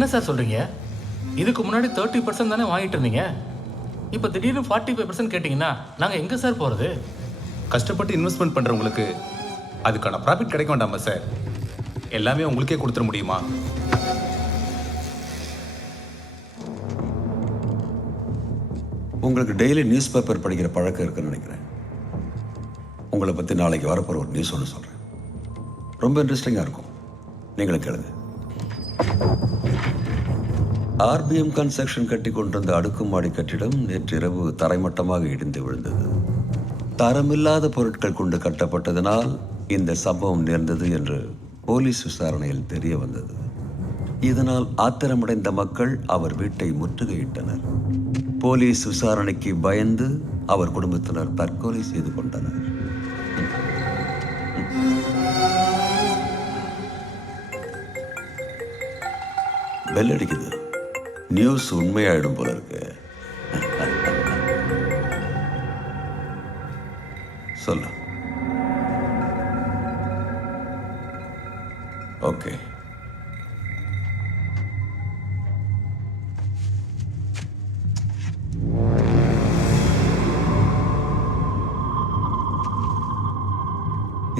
என்ன சார் சொல்றீங்க? இதுக்கு முன்னாடி 30% தானே வாங்கிட்டு இருந்தீங்க. இப்போ திடீர்னு 45% கேட்டிங்கன்னா நாங்கள் எங்கே சார் போகிறது? கஷ்டப்பட்டு இன்வெஸ்ட்மெண்ட் பண்ணுறவங்களுக்கு அதுக்கான ப்ராஃபிட் கிடைக்க வேண்டாமா சார்? எல்லாமே உங்களுக்கே கொடுத்துட முடியுமா? உங்களுக்கு டெய்லி நியூஸ் பேப்பர் படிக்கிற பழக்கம் இருக்குன்னு நினைக்கிறேன். உங்களை பற்றி நாளைக்கு வரப்போகிற ஒரு நியூஸ் ஒன்று சொல்கிறேன். ரொம்ப இன்ட்ரெஸ்டிங்காக இருக்கும். நீங்களும் கேளுங்க. ஆர்பிஎம் கன்ஸ்ட்ரக்ஷன் கட்டி கொண்டிருந்த அடுக்குமாடி கட்டிடம் நேற்றிரவு தரைமட்டமாக இடிந்து விழுந்தது. தரமில்லாத பொருட்கள் கொண்டு கட்டப்பட்டதனால் இந்த சம்பவம் நேர்ந்தது என்று போலீஸ் விசாரணையில் தெரிய வந்தது. இதனால் ஆத்திரமடைந்த மக்கள் அவர் வீட்டை முற்றுகையிட்டனர். போலீஸ் விசாரணைக்கு பயந்து அவர் குடும்பத்தினர் தற்கொலை செய்து கொண்டனர். பெல் அடிக்குது. நியூஸ் உண்மையாயிடும் போல இருக்கு. சொல்ல ஓகே.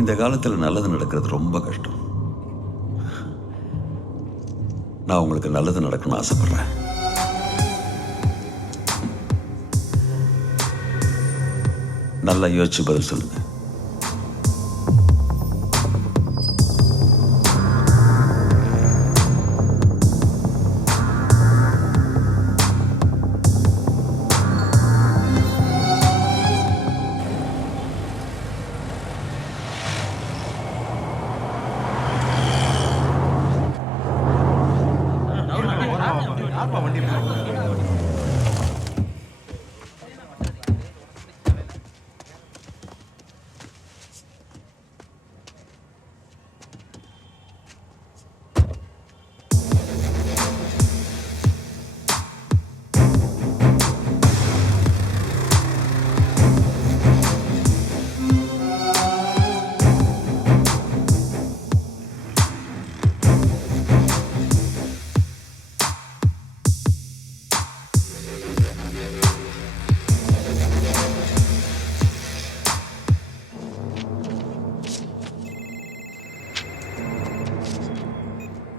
இந்த காலத்தில் நல்லது நடக்கிறது ரொம்ப கஷ்டம். நான் உங்களுக்கு நல்லது நடக்கணும்னு ஆசைப்படுறேன். நல்லா யோசிச்சு பதில் சொல்லுங்க.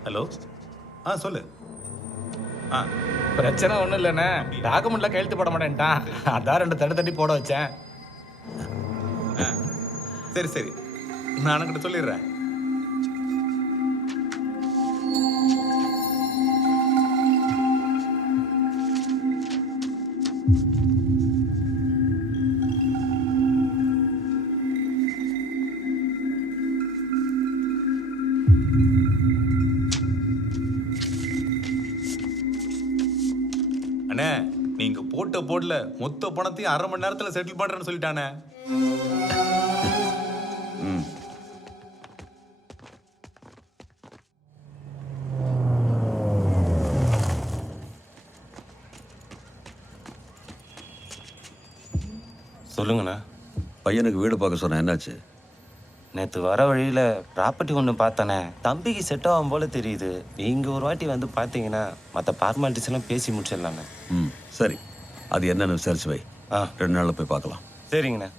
ஹலோ. சொல்லு. பிரச்சனை ஒன்றும் இல்லைண்ணே. டாக்குமெண்ட்லாம் கையெழுத்து போட மாட்டேன்ட்டான். அதான் 2 தட்டி போட வச்சேன். சரி சரி, நான் அண்ணன்கிட்ட சொல்லிடுறேன். அண்ணே, நீங்க போட்ட போடல மொத்த பணத்தையும் 1/2 மணி நேரத்துல செட்டில் பண்றேன்னு சொல்லிட்டானே. சொல்லுங்கண்ணா. பையனுக்கு வீடு பார்க்க சொன்னேன், என்னாச்சு? நேற்று வர வழியில் ப்ராப்பர்ட்டி ஒன்று பார்த்தனே, தம்பிக்கு செட் ஆகும் போல தெரியுது. நீங்கள் ஒரு வாட்டி வந்து பார்த்தீங்கன்னா மற்ற ஃபார்மாலிட்டிஸ் எல்லாம் பேசி முடிச்சிடலாண்ணே. சரி, அது என்னன்னு விசாரிச்சு வை. 2 நாளில் போய் பார்க்கலாம். சரிங்கண்ணா.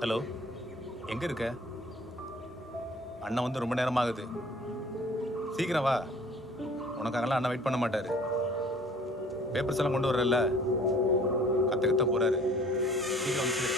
ஹலோ, எங்க இருக்க? அண்ணன் வந்து ரொம்ப நேரம் ஆகுது. சீக்கிரம் வா. உனக்காகலாம் அண்ணன் வெயிட் பண்ண மாட்டாரு. பேப்பர்ஸ் எல்லாம் கொண்டு வரல, கத்த போறாரு. சீக்கிரம் வந்து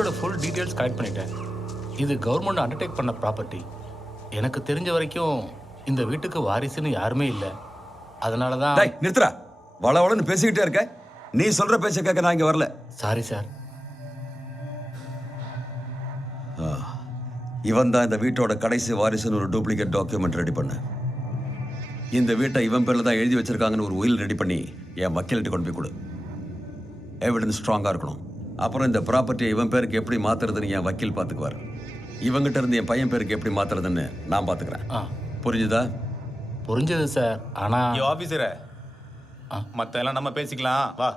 வீட்டோட ஃபுல் டீட்டெயில்ஸ் கலெக்ட் பண்ணிட்டேன். இது கவர்மெண்ட் அண்டர்டேக் பண்ண ப்ராப்பர்ட்டி. எனக்கு தெரிஞ்ச வரைக்கும் இந்த வீட்டுக்கு வாரிசுன்னு யாருமே இல்லை. அதனால தான். டேய் நிறுத்துறா, வளவளன்னு பேசிக்கிட்டே இருக்க. நீ சொல்ற பேச்ச கேட்க நான் இங்க வரல. Sorry sir. இவன் தான் இந்த வீட்டோட கடைசி வாரிசுன்னு ஒரு டூப்ளிகேட் டாக்குமெண்ட் ரெடி பண்ண. இந்த வீட்டை இவன் பேர்ல தான் எழுதி வச்சிருக்காங்கன்னு ஒரு உயில் ரெடி பண்ணி என் வக்கீல்கிட்ட கொண்டு போய் கொடு. எவிடன்ஸ் ஸ்ட்ராங்கா இருக்கணும். அப்புறம் இந்த ப்ராப்பர்ட்டியை இவன் பேருக்கு எப்படி மாத்துறதுன்னு என் வக்கீல் பார்த்துக்குவார். இவங்கிட்ட இருந்து என் பையன் பேருக்கு எப்படி மாத்துறதுன்னு நான் பார்த்துக்கிறேன். புரிஞ்சுதா? புரிஞ்சது சார். ஆனா ஐயோ ஆபீசரே, மத்த எல்லாம் நம்ம பேசிக்கலாம் வா.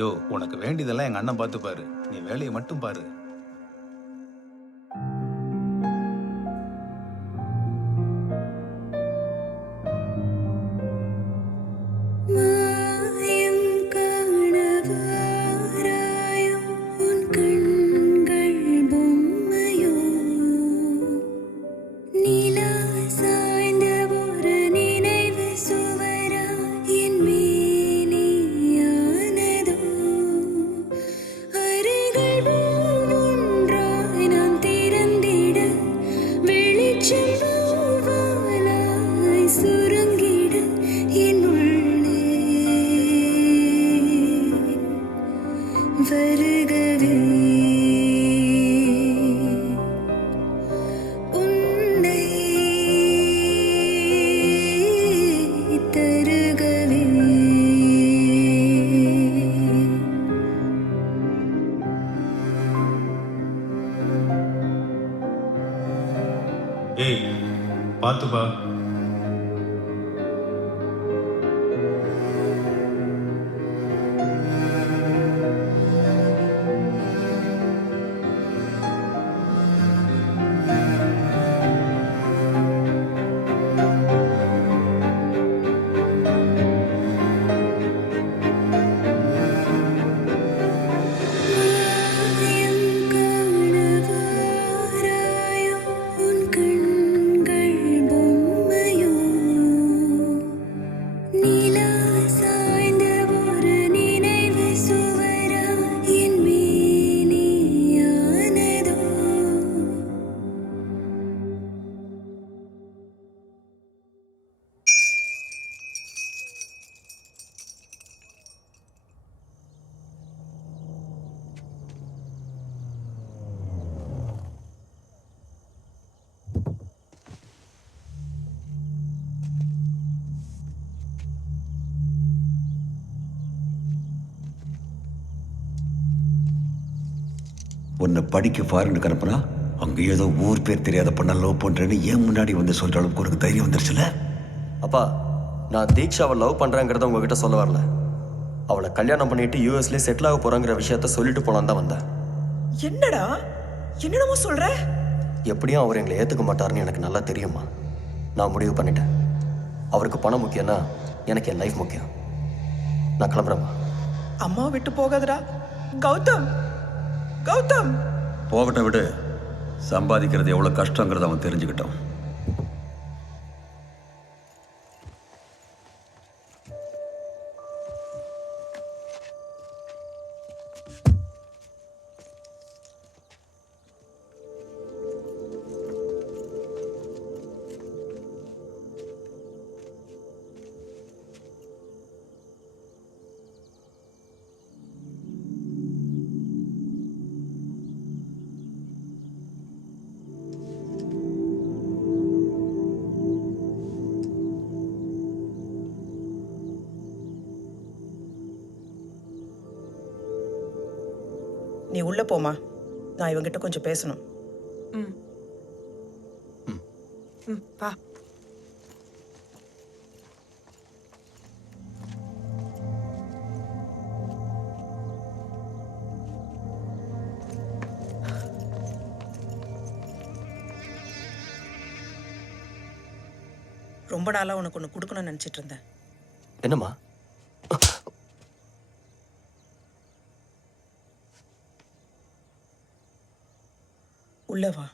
யோ, உனக்கு வேண்டியதெல்லாம் எங்க அண்ணன் பார்த்து பாரு, நீ வேலையை மட்டும் பாரு. ஏய் பார்த்துப்பா. உன்னை படிக்க ஃபாரினுக்கு அனுப்புனா அங்க ஏதோ ஊர் பேர் தெரியாத பொண்ணை லவ் பண்றேன்னு ஏன் முன்னாடி வந்து சொல்ற அளவுக்கு உனக்கு தைரியம் வந்துருச்சுல? அப்பா, நான் தீக்ஷாவை லவ் பண்றேங்கிறத உங்ககிட்ட சொல்ல வரல. அவளை கல்யாணம் பண்ணிட்டு யூஎஸ்லேயே செட்டில் ஆக போறாங்கிற விஷயத்த சொல்லிட்டு போலாம் தான் வந்தேன். என்னடா என்னடா சொல்ற? எப்படியும் அவர் எங்களை ஏத்துக்க மாட்டாருன்னு எனக்கு நல்லா தெரியுமா. நான் முடிவு பண்ணிட்டேன். அவருக்கு பணம் முக்கியம்னா எனக்கு என் லைஃப் முக்கியம். நான் கிளம்புறேம்மா. அம்மா விட்டு போகாதடா கௌதம். கௌதம் போகட்டும், விடு. சம்பாதிக்கிறது எவ்வளவு கஷ்டங்கிறத அவன் தெரிஞ்சுக்கிட்டான். நீ உள்ள போமா, நான் இவங்கிட்ட கொஞ்சம் பேசணும். வா. ரொம்ப நாளா உனக்கு ஒன்று கொடுக்கணும்னு நினைச்சிட்டு இருந்தேன். என்னம்மா? உள்ள வா.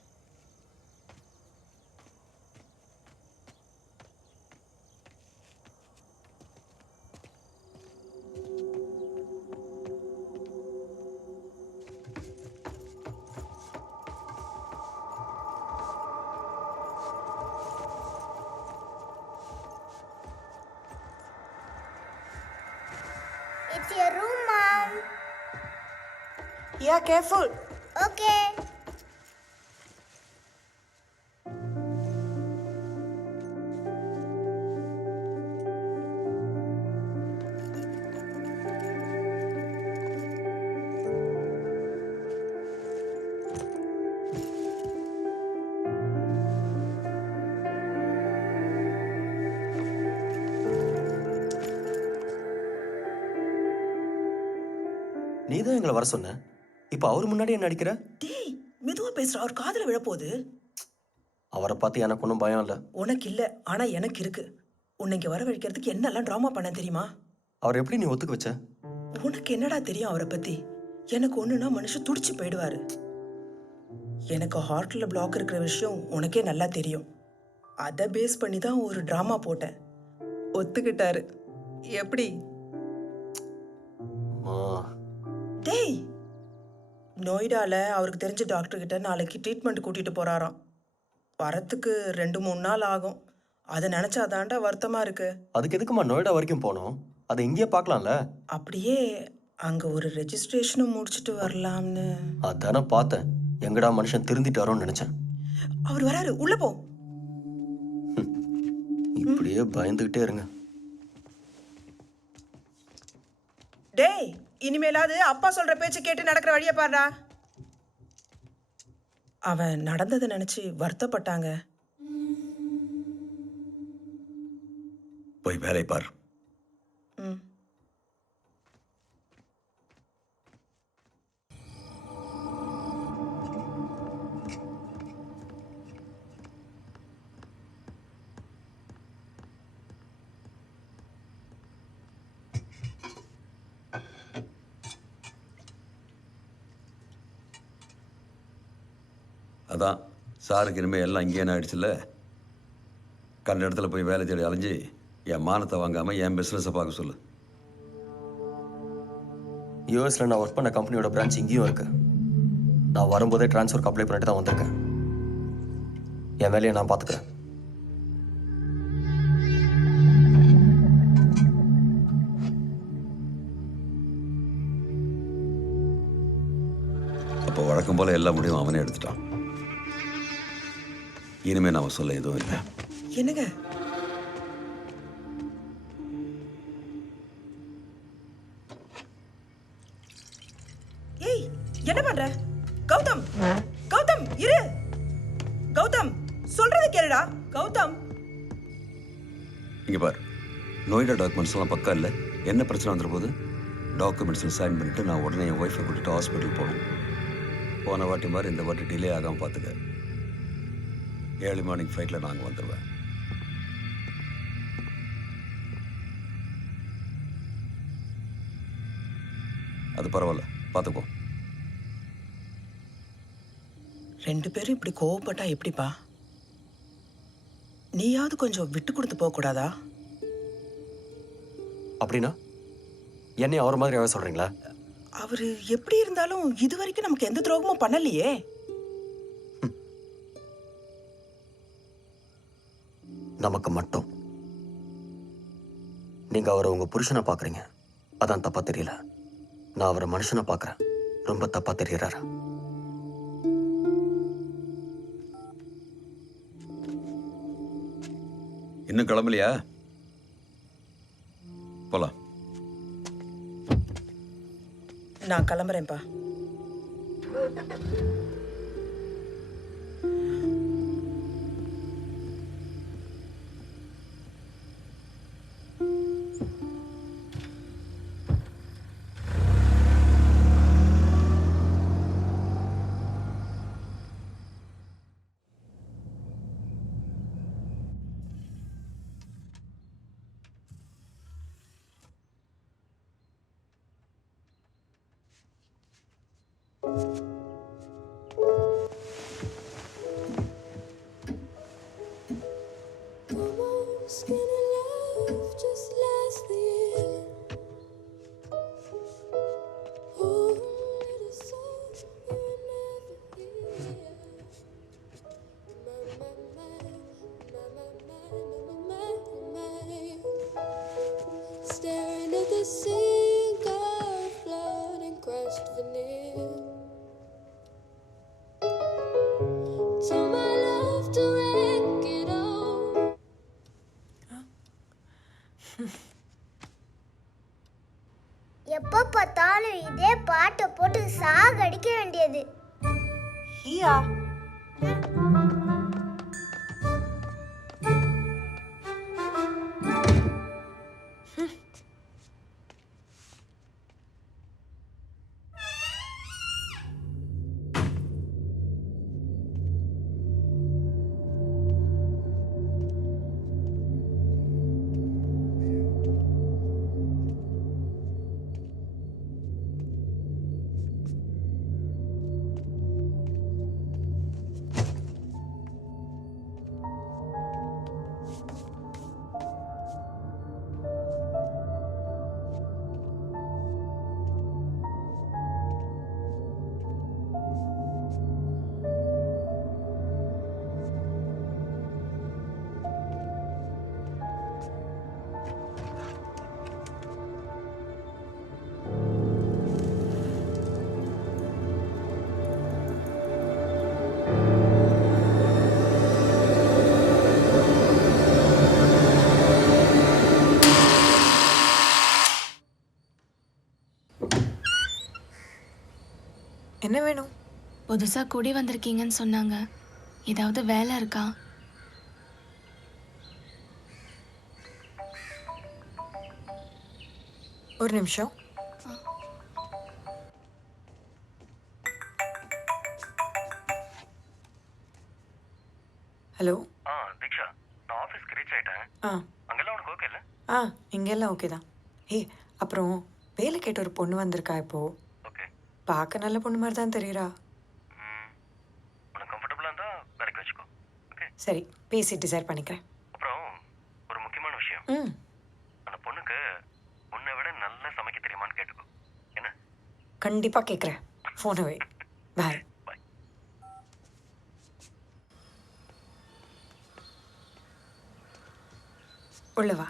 Yeah, careful. Okay. நீ தான் எங்களை வர சொன்ன. இப்போ அவர் முன்னாடி என்ன அடிக்கிற? டேய், மெதுவா பேசுறா, அவர் காதுல விழப்போகுது. அவரை பார்த்து எனக்கு ஒன்றும் பயம் இல்லை. உனக்கு இல்ல, ஆனா எனக்கு இருக்கு. உன்னை இங்க வர வைக்கிறதுக்கு என்னெல்லாம் ட்ராமா பண்ண தெரியுமா? அவர் எப்படி நீ ஒத்துக்க வச்ச? உனக்கு என்னடா தெரியும் அவரை பத்தி? எனக்கு ஒண்ணுனா மனுஷன் துடிச்சு போயிடுவாரு. எனக்கு ஹார்ட்ல பிளாக் இருக்கிற விஷயம் உனக்கே நல்லா தெரியும். அதை பேஸ் பண்ணி தான் ஒரு ட்ராமா போட்டேன். ஒத்துக்கிட்டாரு. எப்படி? அம்மா, டேய், நொய்டால அவருக்கு தெரிஞ்ச டாக்டர் கிட்ட நாளைக்கு ட்ரீட்மெண்ட் கூட்டிட்டு போறாராம். வரத்துக்கு 2-3 நாள் ஆகும். அதை நினைச்சாதான்டா வருத்தமா இருக்கு. அதுக்கு எதுக்குமா நொய்டா வரைக்கும் போனோம்? அதை இங்கேயே பார்க்கலாம்ல. அப்படியே அங்க ஒரு ரெஜிஸ்ட்ரேஷனும் முடிச்சிட்டு வரலாம்னு. அதானே பார்த்தேன். எங்கடா மனுஷன் திருந்திட்டாரோன்னு நினைச்சேன். அவர் வராரு, உள்ள போ. இப்படியே பயந்துகிட்டே இருங்க. டேய், இனிமேலாவது அப்பா சொல்ற பேச்சு கேட்டு நடக்கிற வழியை பாருடா. அவன் நடந்ததை நினைச்சு வருத்தப்பட்டாங்க. போய் வேலை பார். ம். அதான் சாருக்கு இனிமேல் எல்லாம் இங்கேயே ஆயிடுச்சுல்ல. கண்ட இடத்துல போய் வேலை தேடி அலைஞ்சு என் மானத்தை வாங்காமல் என் பிஸ்னஸை பார்க்க சொல்லு. யூஎஸ்ல நான் ஒர்க் பண்ண கம்பெனியோட பிரான்ச் இங்கேயும் இருக்கு. நான் வரும்போதே ட்ரான்ஸ்ஃபருக்கு அப்ளை பண்ணிட்டு தான் வந்திருக்கேன். என் வேலையை நான் பார்த்துக்கிறேன். அப்போ வழக்கம் போல் எல்லா முடிவும் அவனே எடுத்துட்டான். இனிமேல் நாம சொல்ல எதுவும் இல்லை. என்னங்க? ஏய், என்ன பண்ற? கௌதம், கௌதம் இரு. கௌதம், சொல்றது கேளுடா. கௌதம், இங்கே பார், நோய்டா டாக்குமெண்ட்ஸ் எல்லாம் பக்கா இல்லை. என்ன பிரச்சனை வந்துட போகுது? டாக்குமெண்ட்ஸில் சைன் பண்ணிட்டு நான் உடனே என் ஒய்ஃபை கூட்டிட்டு ஹாஸ்பிட்டல் போகணும். போன வாட்டி மாதிரி இந்த வாட்டி டிலே ஆகாமல் பார்த்துக்க. ஏர்லி மார்னிங் ஃப்ளைட்டில் நாங்கள் வந்துடுவேன். அது பரவாயில்ல, பார்த்துக்கோ. 2 பேரும் இப்படி கோவப்பட்டா எப்படிப்பா? நீயாவது கொஞ்சம் விட்டு கொடுத்து போக கூடாதா? அப்படின்னா என்னை அவர் மாதிரி அவ சொல்றீங்களா? அவரு எப்படி இருந்தாலும் இது வரைக்கும் நமக்கு எந்த துரோகமும் பண்ணலையே. நமக்கு மட்டும். நீங்க அவரை உங்க புருஷனை பாக்குறீங்க, அதான் தப்பா தெரியல. நான் அவரை மனுஷனை பார்க்கறேன், ரொம்ப தப்பா தெரியறாரு. இன்னும் கிளம்பலையா? போலாம். நான் கிளம்புறேன்ப்பா. போட்டு சாகடிக்க வேண்டியது. ஹியா என்ன வேணும்? புதுசா குடி வந்திருக்கீங்கன்னு சொன்னாங்க. ஏதாவது வேலை இருக்கா? ஒரு நிமிஷம். ஹலோ. தீக்ஷா, நான் ஆஃபீஸ்க்கு ரீச் ஆயிட்டேன். அங்கெல்லாம் உனக்கு ஓகே இல்லை? இங்கெல்லாம் ஓகே தான். அப்புறம் வேலை கேட்ட ஒரு பொண்ணு வந்திருக்கா இப்போ. ஓகே. பார்க்க நல்ல பொண்ணு மாதிரி தான் தெரியுறா. உனக்கு கம்ஃபர்டபுளாக இருந்தால் வேலைக்கு வச்சுக்கோ. ஓகே. சரி, பேசி டிசைட் பண்ணிக்கிறேன். அப்புறம் ஒரு முக்கியமான விஷயம். அந்த பொண்ணுக்கு உன்னை விட நல்லா சமைக்க தெரியுமான்னு கேட்டுக்கோ. என்ன? கண்டிப்பாக கேட்குறேன். ஃபோனை வை. பாய். உள்ள வா.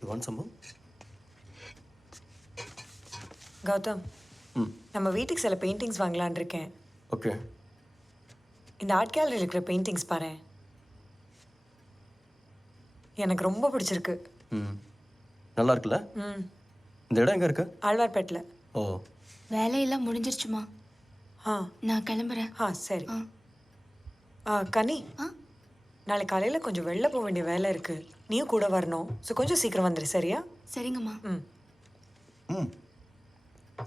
You want some more? Gautham, நம்ம வீட்டுக்கு சில பெயிண்டிங்ஸ் வாங்கலான் இருக்கேன். ஓகே. இந்த ஆர்ட் கேலரியில் இருக்கிற பெயிண்டிங்ஸ் பாரு. எனக்கு ரொம்ப பிடிச்சிருக்கு. நல்லா இருக்குல்ல? இந்த இடம் எங்கே இருக்கு? ஆழ்வார்பேட்டில். ஓ. வேலையெல்லாம் முடிஞ்சிருச்சுமா? நான் கிளம்புறேன். சரி. கனி, நாளைக்கு காலையில் கொஞ்சம் வெளில போக வேண்டிய வேலை இருக்கு. நீயும் கூட வரணும். ஸோ கொஞ்சம் சீக்கிரம் வந்துடு, சரியா? சரிங்கம்மா.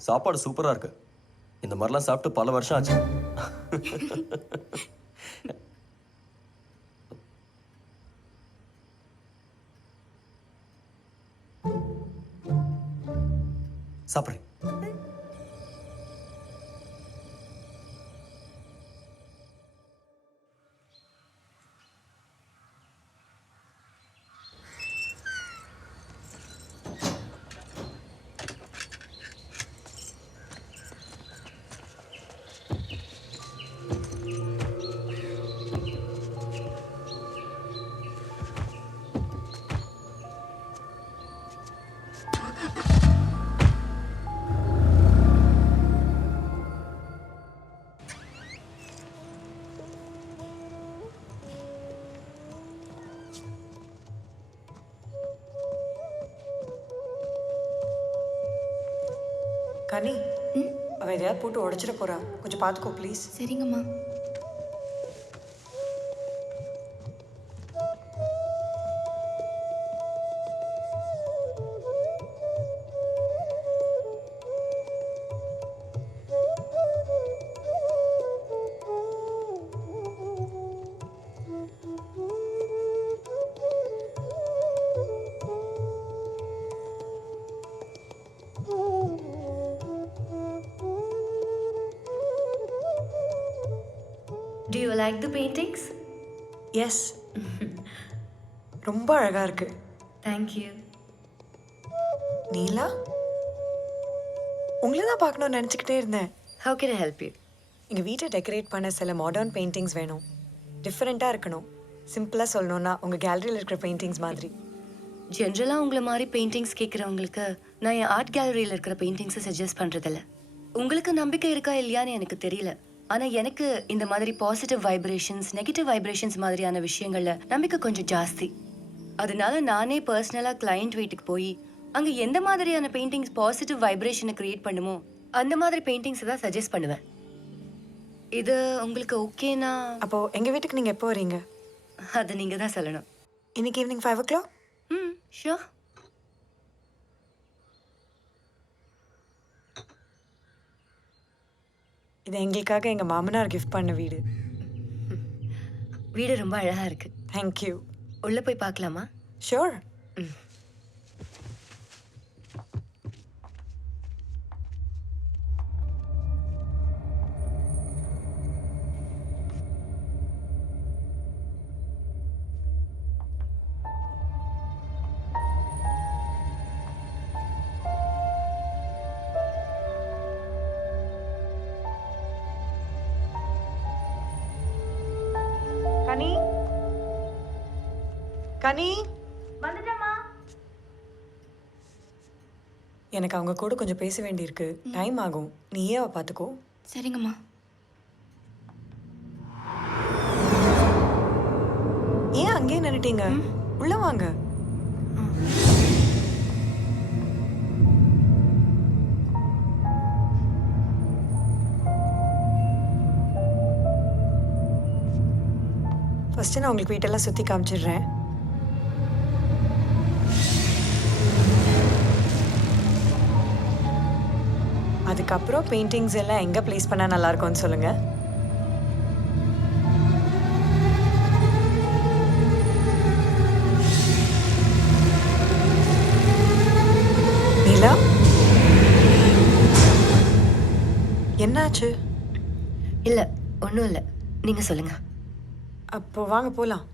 சாப்பாடு சூப்பராக இருக்கு. இந்த மாதிரிலாம் சாப்பிட்டு பல வருஷம் ஆச்சு. சாப்பிடு. கனி, அவள் எதையாவது போட்டு உடைச்சிட போறா. கொஞ்சம் பார்த்துக்கோ ப்ளீஸ். சரிங்கம்மா. Do you like the paintings? Yes. ரொம்ப அழகா இருக்கு. Thank you. நீலா, உங்களை தான் பார்க்கணும்னு நினச்சிக்கிட்டே இருந்தேன். How can I help you? எங்கள் வீட்டை டெக்கரேட் பண்ண சில மாடர்ன் பெயிண்டிங்ஸ் வேணும். டிஃப்ரெண்ட்டாக இருக்கணும். சிம்பிளாக சொல்லணும்னா உங்கள் கேலரியில் இருக்கிற பெயிண்டிங்ஸ் மாதிரி. ஜென்ரலாக உங்களை மாதிரி பெயிண்டிங்ஸ் கேட்குறவங்களுக்கு நான் என் ஆர்ட் கேலரியில் இருக்கிற பெயிண்டிங்ஸை சஜஸ்ட் பண்ணுறதில்ல. உங்களுக்கு நம்பிக்கை இருக்கா இல்லையான்னு எனக்கு தெரியல. ஆனால் எனக்கு இந்த மாதிரி பாசிட்டிவ் வைப்ரேஷன்ஸ், நெகட்டிவ் வைப்ரேஷன்ஸ் மாதிரியான விஷயங்களில் நம்பிக்கை கொஞ்சம் ஜாஸ்தி. அதனால நானே பர்சனலாக கிளையண்ட் வீட்டுக்கு போய் அங்கே எந்த மாதிரியான பெயிண்டிங்ஸ் பாசிட்டிவ் வைப்ரேஷனை க்ரியேட் பண்ணுமோ அந்த மாதிரி பெயிண்டிங்ஸை தான் சஜஸ்ட் பண்ணுவேன். இது உங்களுக்கு ஓகேனா? அப்போது எங்கள் வீட்டுக்கு நீங்கள் எப்போ வரீங்க? அதை நீங்கள் தான் சொல்லணும். இன்னைக்கு ஈவினிங் 5 o'clock? ஷூர். இது எங்களுக்காக எங்கள் மாமனார் கிஃப்ட் பண்ண வீடு. வீடு ரொம்ப அழகா இருக்கு. தேங்க்யூ. உள்ள போய் பார்க்கலாமா? ஷோர். கனி, கனி, எனக்கு அவங்க கூட கொஞ்சம் பேச வேண்டியிருக்கு. டைம் ஆகும். நீயே அவ பார்த்துக்கோ. சரிங்கம்மா. ஏன் அங்கேயே நின்னுட்டீங்க? உள்ள வாங்க. ஃபர்ஸ்ட் நான் உங்களுக்கு வீட்டெல்லாம் சுற்றி காமிச்சிடுறேன். அதுக்கப்புறம் பெயிண்டிங்ஸ் எல்லாம் எங்கே ப்ளேஸ் பண்ணால் நல்லா இருக்கும்னு சொல்லுங்க. நீலா, என்னாச்சு? இல்லை, ஒன்றும் இல்லை. நீங்கள் சொல்லுங்க. அப்போ வாங்க போகலாம்.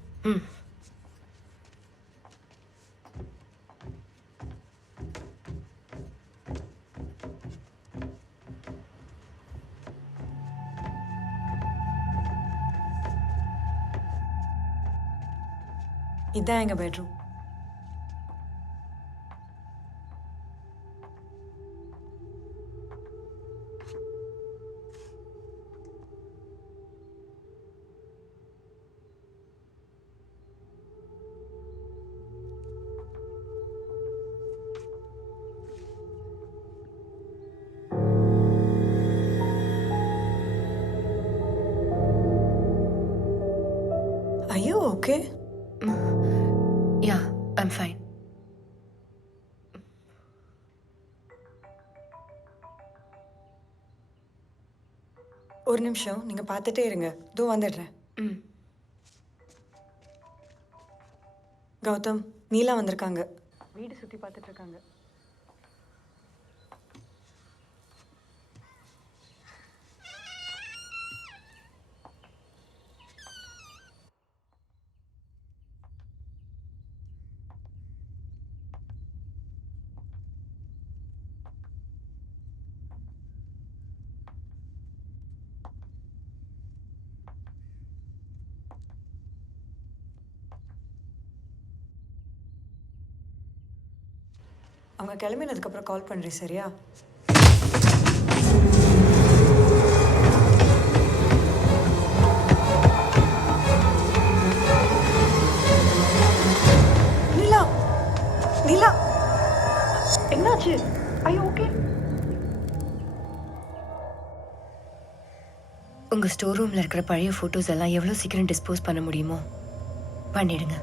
இதான் எங்கள் bedroom. Are you okay? Yeah, I'm fine. ஒரு நிமிஷம் நீங்கள் பார்த்துட்டே இருங்க. இதோ வந்துடுறேன். கௌதம், நீலா வந்திருக்காங்க. வீடு சுற்றி பார்த்துட்டு இருக்காங்க. அவங்க கிளம்பினதுக்கப்புறம் கால் பண்ணுறேன், சரியா? நீலா, நீலா, என்னாச்சு? ஐயோ, ஓகே? உங்கள் ஸ்டோர் ரூமில் இருக்கிற பழைய ஃபோட்டோஸ் எல்லாம் எவ்வளோ சீக்கிரம் டிஸ்போஸ் பண்ண முடியுமோ பண்ணிடுங்க.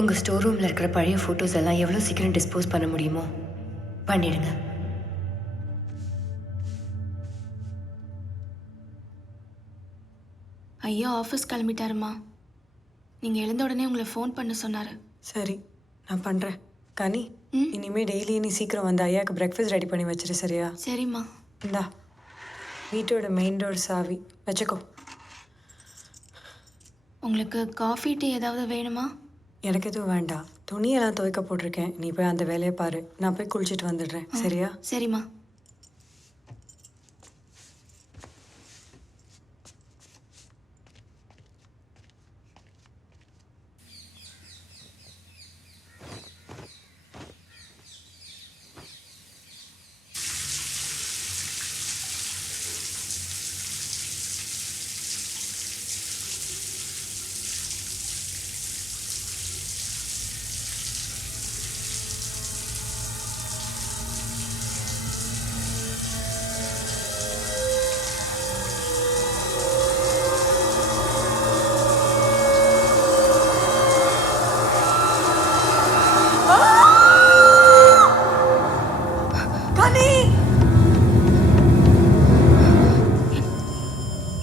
உங்கள் ஸ்டோர் ரூமில் இருக்கிற பழைய ஃபோட்டோஸ் எல்லாம் எவ்வளோ சீக்கிரம் டிஸ்போஸ் பண்ண முடியுமோ பண்ணிடுங்க. ஐயா ஆஃபீஸ் கிளம்பிட்டாருமா. நீங்கள் எழுந்த உடனே உங்களை ஃபோன் பண்ண சொன்னார். சரி, நான் பண்ணுறேன். கனி, இனிமேல் டெய்லி நீ சீக்கிரம் வந்து ஐயாவுக்கு பிரேக்ஃபாஸ்ட் ரெடி பண்ணி வச்சிரு, சரியா? சரிம்மா. இந்தா வீட்டோட மெயின் டோர் சாவி வச்சுக்கோ. உங்களுக்கு காஃபி டீ ஏதாவது வேணுமா? எனக்கு எதுவும் வேண்டாம். துணியெல்லாம் துவைக்க போட்டிருக்கேன், நீ போய் அந்த வேலையை பாரு. நான் போய் குளிச்சுட்டு வந்துடுறேன், சரியா? சரிம்மா.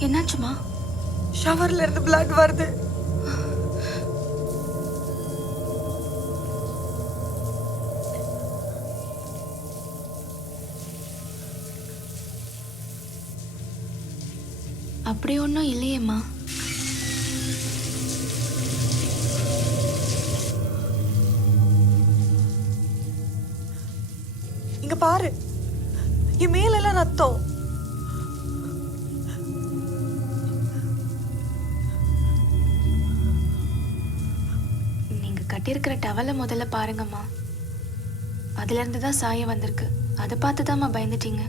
என்னாச்சுமா? ஷவர்ல இருந்து பிளட் வருது. அப்படி ஒன்றும் இல்லையேம்மா. இங்க பாரு, என் மேலெல்லாம் ரத்தம். கட்டியிருக்கிற டவலை முதல்ல பாருங்கம்மா. அதுலேருந்து தான் சாயம் வந்திருக்கு. அதை பார்த்து தான்மா பயந்துட்டீங்க.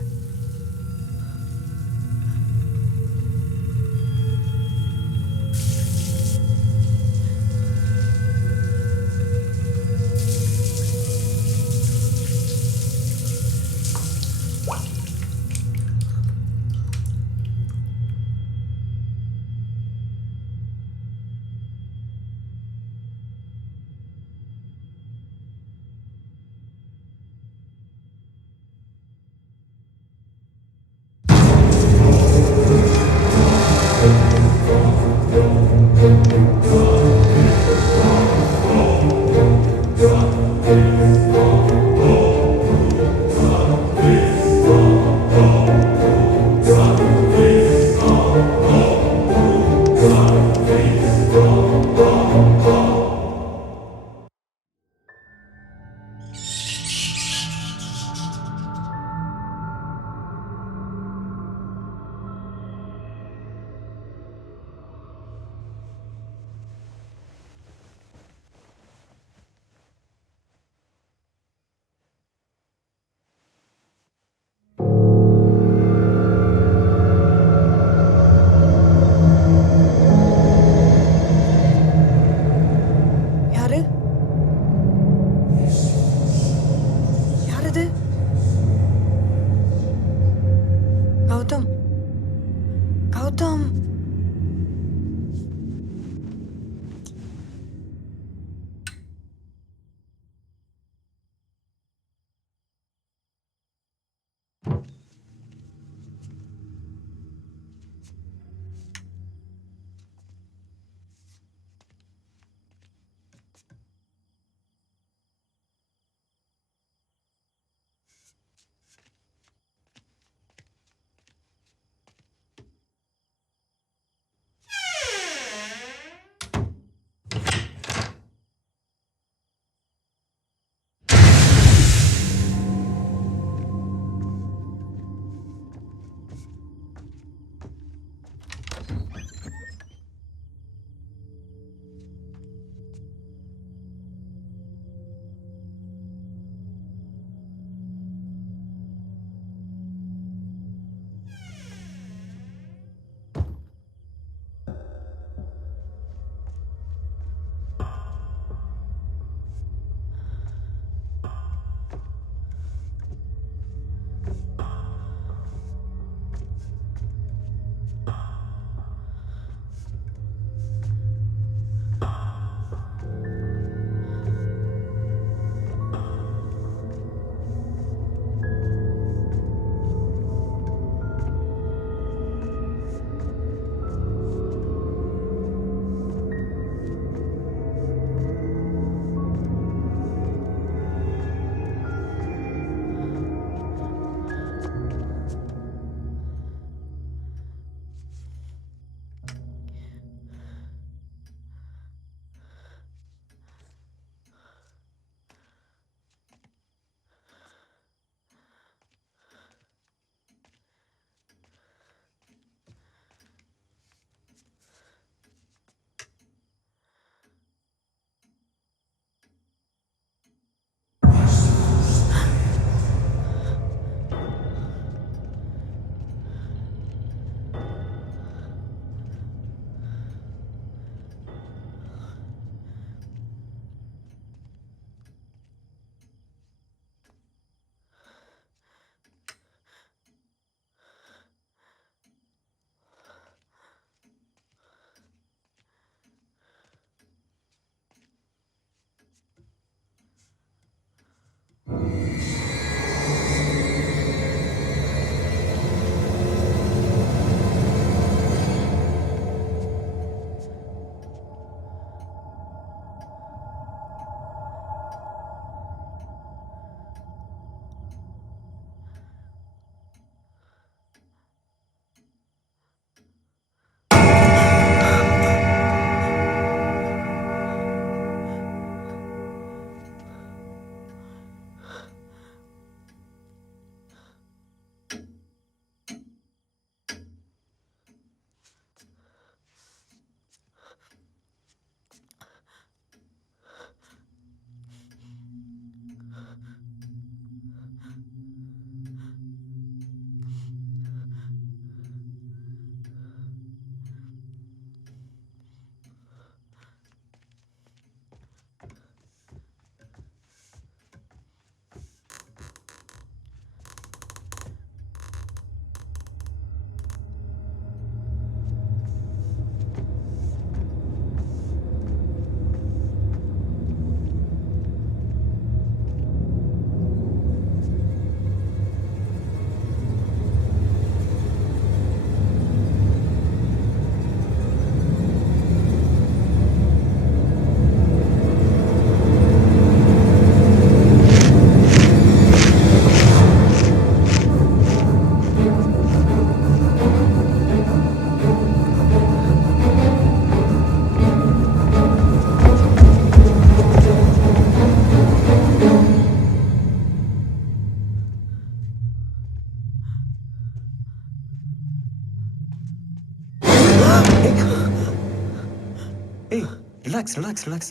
ஏய் ரிலாக்ஸ் ரிலாக்ஸ் ரிலாக்ஸ்.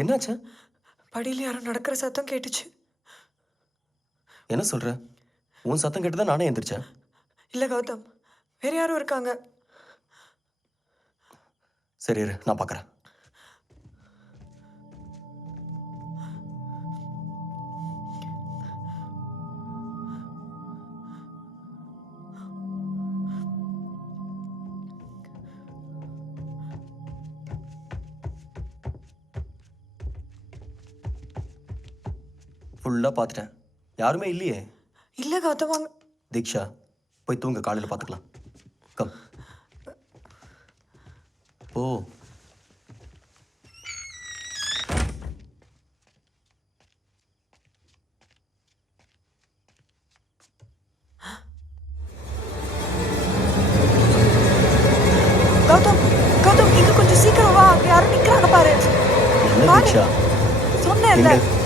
என்னாச்சு? படியில் யாரும் நடக்கிற சத்தம் கேட்டுச்சு. என்ன சொல்ற? உன் சத்தம் கேட்டு தான் நானே எந்திரிச்சேன். இல்லை கௌதம், வேற யாரும் இருக்காங்க. சரி இரு, நான் பார்க்குறேன். ஃபுல்லாக பார்த்துட்டேன், யாருமே இல்லையே. இல்லை கௌதம், வாங்க. தீக்ஷா போய் தூங்க, காலையில் பார்த்துக்கலாம். கம் ஓ. கௌதம், கௌதம், இங்க கொஞ்சம் சீக்கிரம் வா. அங்க யாரும் நிக்கிறாங்க பாரு. என்ன தீக்ஷா? சொன்னேன்ல. எங்க?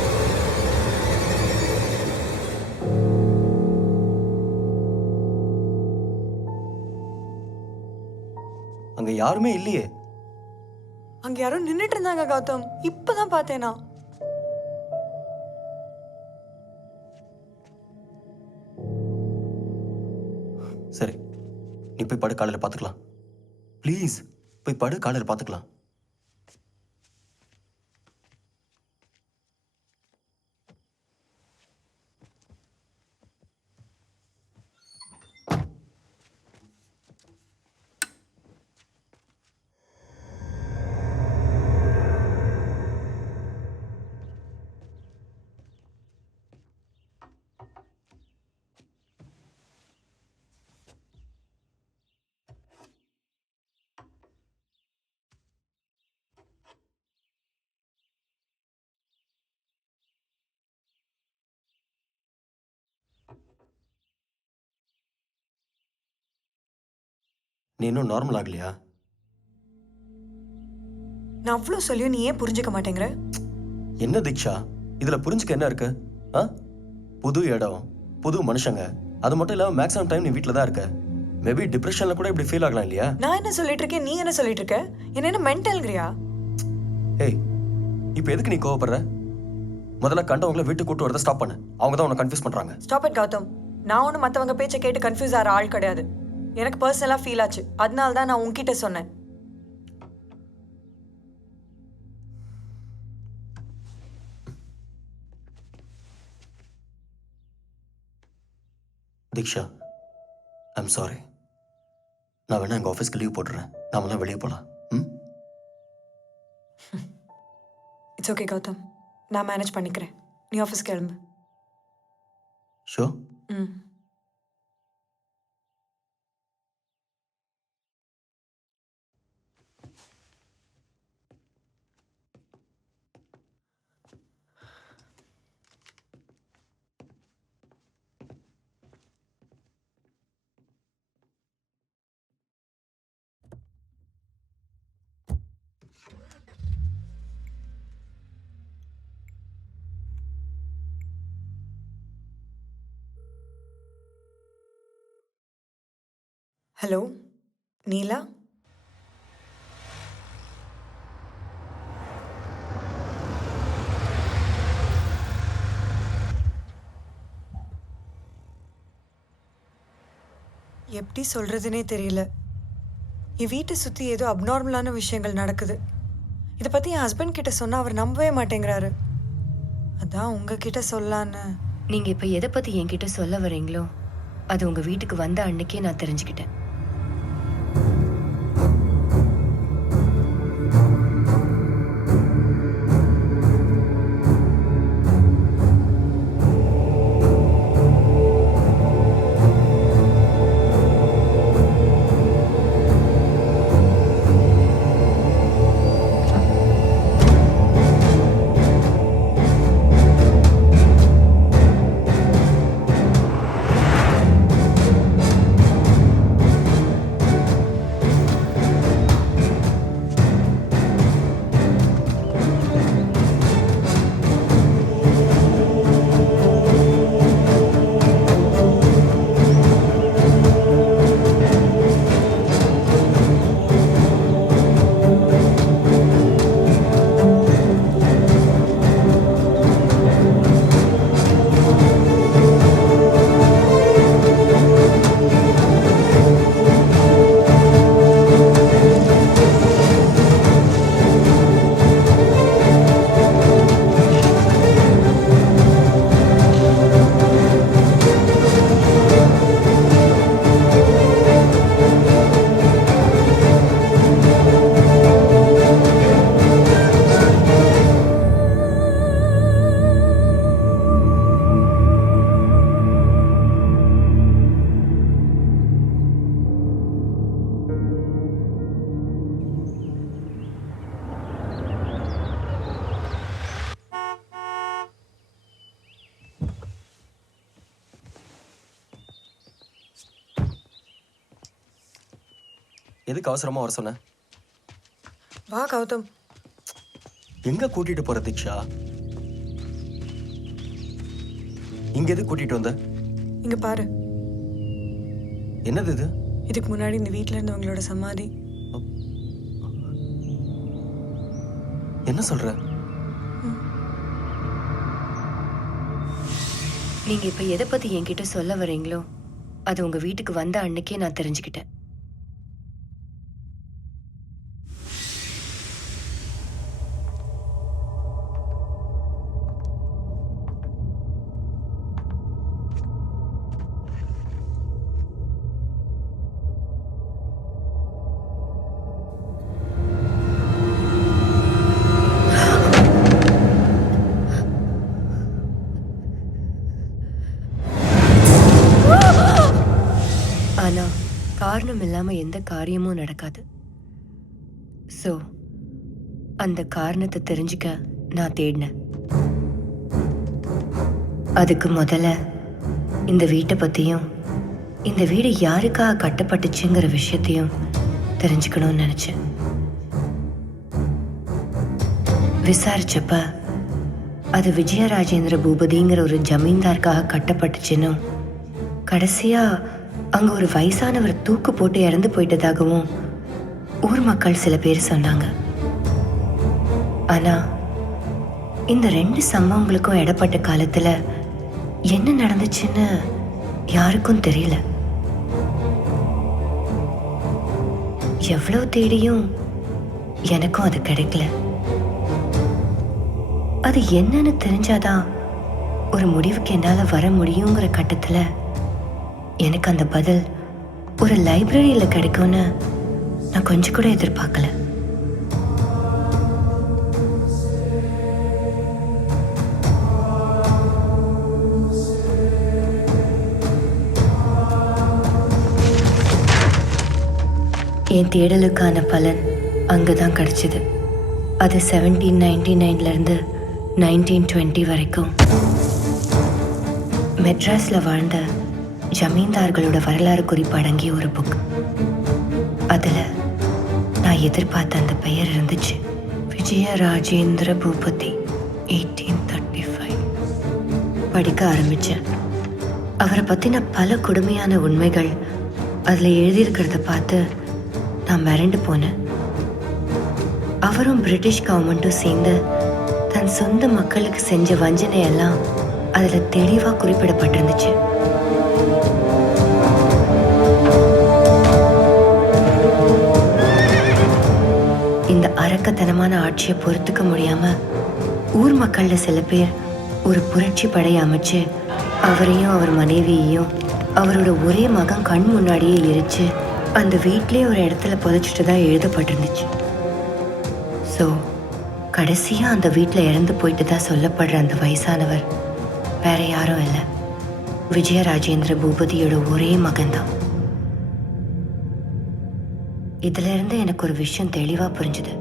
அங்க யாருமே இல்லையே. அங்க யாரும் நின்னுட்டு இருந்தாங்க கௌதம், இப்பதான் பார்த்தேனா. சரி, நீ போய் படு, காலையில் பார்த்துக்கலாம். ப்ளீஸ் போய் படு, காலையில் பார்த்துக்கலாம். நீ இன்னும் நார்மல் ஆகலையா? நான் அவ்வளோ சொல்லியும் நீ ஏன் புரிஞ்சுக்க மாட்டேங்கிற? என்ன தீக்ஷா, இதுல புரிஞ்சுக்க என்ன இருக்கு? ஆ, புது இடம், புது மனுஷங்க, அது மட்டும் இல்லாம மேக்ஸிமம் டைம் நீ வீட்டில் தான் இருக்க. மேபி டிப்ரெஷன்ல கூட இப்படி ஃபீல் ஆகலாம் இல்லையா? நான் என்ன சொல்லிட்டு இருக்கேன், நீ என்ன சொல்லிட்டு இருக்க? என்ன மென்டல்ங்கிறியா? ஏய், இப்போ எதுக்கு நீ கோவப்படுற? முதல்ல கண்டவங்களை வீட்டுக்கு கூட்டு வரதை ஸ்டாப் பண்ணு. அவங்க தான் உன்னை கன்ஃபியூஸ் பண்றாங்க. Stop it Gautham. நான் ஒன்றும் மற்றவங்க பேச்சை கேட்டு கன்ஃபியூஸ் ஆகிற ஆள் கிடையாது. எனக்கு பர்சனலாக ஃபீல் ஆச்சு, அதனால தான் நான் உன்கிட்ட சொன்னேன். தீக்ஷா, ஐம் சாரி. நான் வேணா எங்கள் ஆஃபீஸ்க்கு லீவ் போட்டுறேன், நாமெல்லாம் வெளியே போகலாம். ம், இட்ஸ் ஓகே கௌதம், நான் மேனேஜ் பண்ணிக்கிறேன். நீ ஆஃபீஸ் கிளம்பு. ஷோ. ம். ஹலோ நீலா, எப்படி சொல்றதுனே தெரியல. என் வீட்டை சுற்றி ஏதோ அப்நார்மலான விஷயங்கள் நடக்குது. இதை பற்றி என் ஹஸ்பண்ட் கிட்ட சொன்னால் அவர் நம்பவே மாட்டேங்கிறாரு. அதான் உங்ககிட்ட சொல்லலான்னு. நீங்க இப்ப எதை பத்தி என்கிட்ட சொல்ல வரீங்களோ அது உங்க வீட்டுக்கு வந்த அன்னைக்கே நான் தெரிஞ்சுக்கிட்டேன். எதுக்கு அவசரமா வர சொன்ன? வா கௌதம். எங்க கூட்டிட்டு போற தீக்ஷா? இங்க எதுக்கு கூட்டிட்டு வந்த? இங்க பாரு. என்னது இது? இதுக்கு முன்னாடி இந்த வீட்ல இருந்தவங்களோட சமாதி. என்ன சொல்ற? நீங்க இப்ப எதை பத்தி என்கிட்ட சொல்ல வரீங்களோ அது உங்க வீட்டுக்கு வந்த அன்னைக்கே நான் தெரிஞ்சுக்கிட்டேன். ஆனா காரணம் இல்லாம எந்த காரியமும் நடக்காது. சோ அந்த காரணத்தை தெரிஞ்சுக்க நான் தேடினேன். அதுக்கு முதல்ல இந்த வீட்டை பத்தியும் இந்த வீடு யாருக்காக கட்டப்பட்டுச்சுங்கிற விஷயத்தையும் தெரிஞ்சுக்கணும்னு நினைச்சேன். விசாரிச்சப்ப அது விஜயராஜேந்திர பூபதிங்கிற ஒரு ஜமீன்தாருக்காக கட்டப்பட்டுச்சுன்னு, கடைசியா அங்க ஒரு வயசானவர் தூக்கு போட்டு இறந்து போயிட்டதாகவும் ஊர் மக்கள் சில பேர் சொன்னாங்க. ஆனா இந்த 2 சம்பவங்களுக்கும் இடப்பட்ட காலத்துல என்ன நடந்துச்சுன்னு யாருக்கும் தெரியல. எவ்வளவு தேடியும் எனக்கும் அது கிடைக்கல. அது என்னன்னு தெரிஞ்சாதான் ஒரு முடிவுக்கு என்னால வர முடியுங்கிற கட்டத்துல எனக்கு அந்த பதில் ஒரு லைப்ரரியில கிடைக்கும்னு நான் கொஞ்சம் கூட எதிர்பார்க்கல. என் தேடலுக்கான பலன் அங்கதான் கிடைச்சது. அது 1799 இருந்து 1920 வரைக்கும் மெட்ராஸ்ல வாழ்ந்த ஜமீன்தார்களோட வரலாறு குறிப்பு அடங்கிய ஒரு புக். அதுல நான் எதிர்பார்த்த அந்த பெயர் இருந்துச்சு, விஜயராஜேந்திர பூபதி 1835. படிக்க ஆரம்பிச்சேன். அவரை பத்தின பல கொடுமையான உண்மைகள் அதுல எழுதியிருக்கிறத பார்த்து நான் மிரண்டு போனேன். அவரும் பிரிட்டிஷ் கவர்மெண்ட்டும் சேர்ந்து தன் சொந்த மக்களுக்கு செஞ்ச வஞ்சனையெல்லாம் அதுல தெளிவா குறிப்பிடப்பட்டிருந்துச்சு. இந்த அரக்கத்தனமான ஆட்சியை பொறுத்துக்க முடியாம ஊர் மக்கள்ல சில பேர் ஒரு புரட்சி படையை அமைச்சு அவரையும் அவர் மனைவியையும் அவரோட ஒரே மகன் கண் முன்னாடியே எரிச்சு அந்த வீட்லயே ஒரு இடத்துல புதைச்சிட்டு தான் எழுதப்பட்டிருந்துச்சு. ஸோ கடைசியா அந்த வீட்டில் இறந்து போயிட்டு தான் சொல்லப்படுற அந்த வயசானவர் வேற யாரும் இல்லை, விஜயராஜேந்திர பூபதியோட ஒரே மகன்தான். இதுல இருந்து எனக்கு ஒரு விஷயம் தெளிவா புரிஞ்சுது.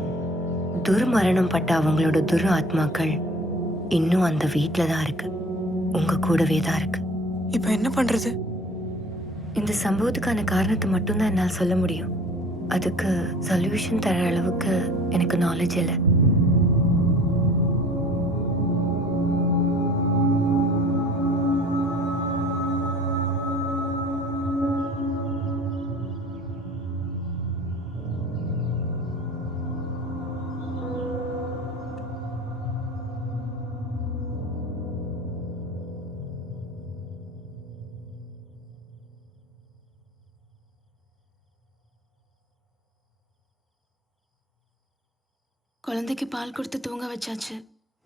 துர்மரணம் பட்ட அவங்களோட துர் ஆத்மாக்கள் இன்னும் அந்த வீட்டில தான் இருக்கு, உங்க கூடவே தான் இருக்கு. இப்போ என்ன பண்றது? இந்த சம்பவத்துக்கான காரணத்தை மட்டும்தான் என்னால் சொல்ல முடியும். அதுக்கு சொல்யூஷன் தர அளவுக்கு எனக்கு நாலேஜ் இல்லை. குழந்தைக்கு பால் கொடுத்து தூங்க வச்சாச்சு.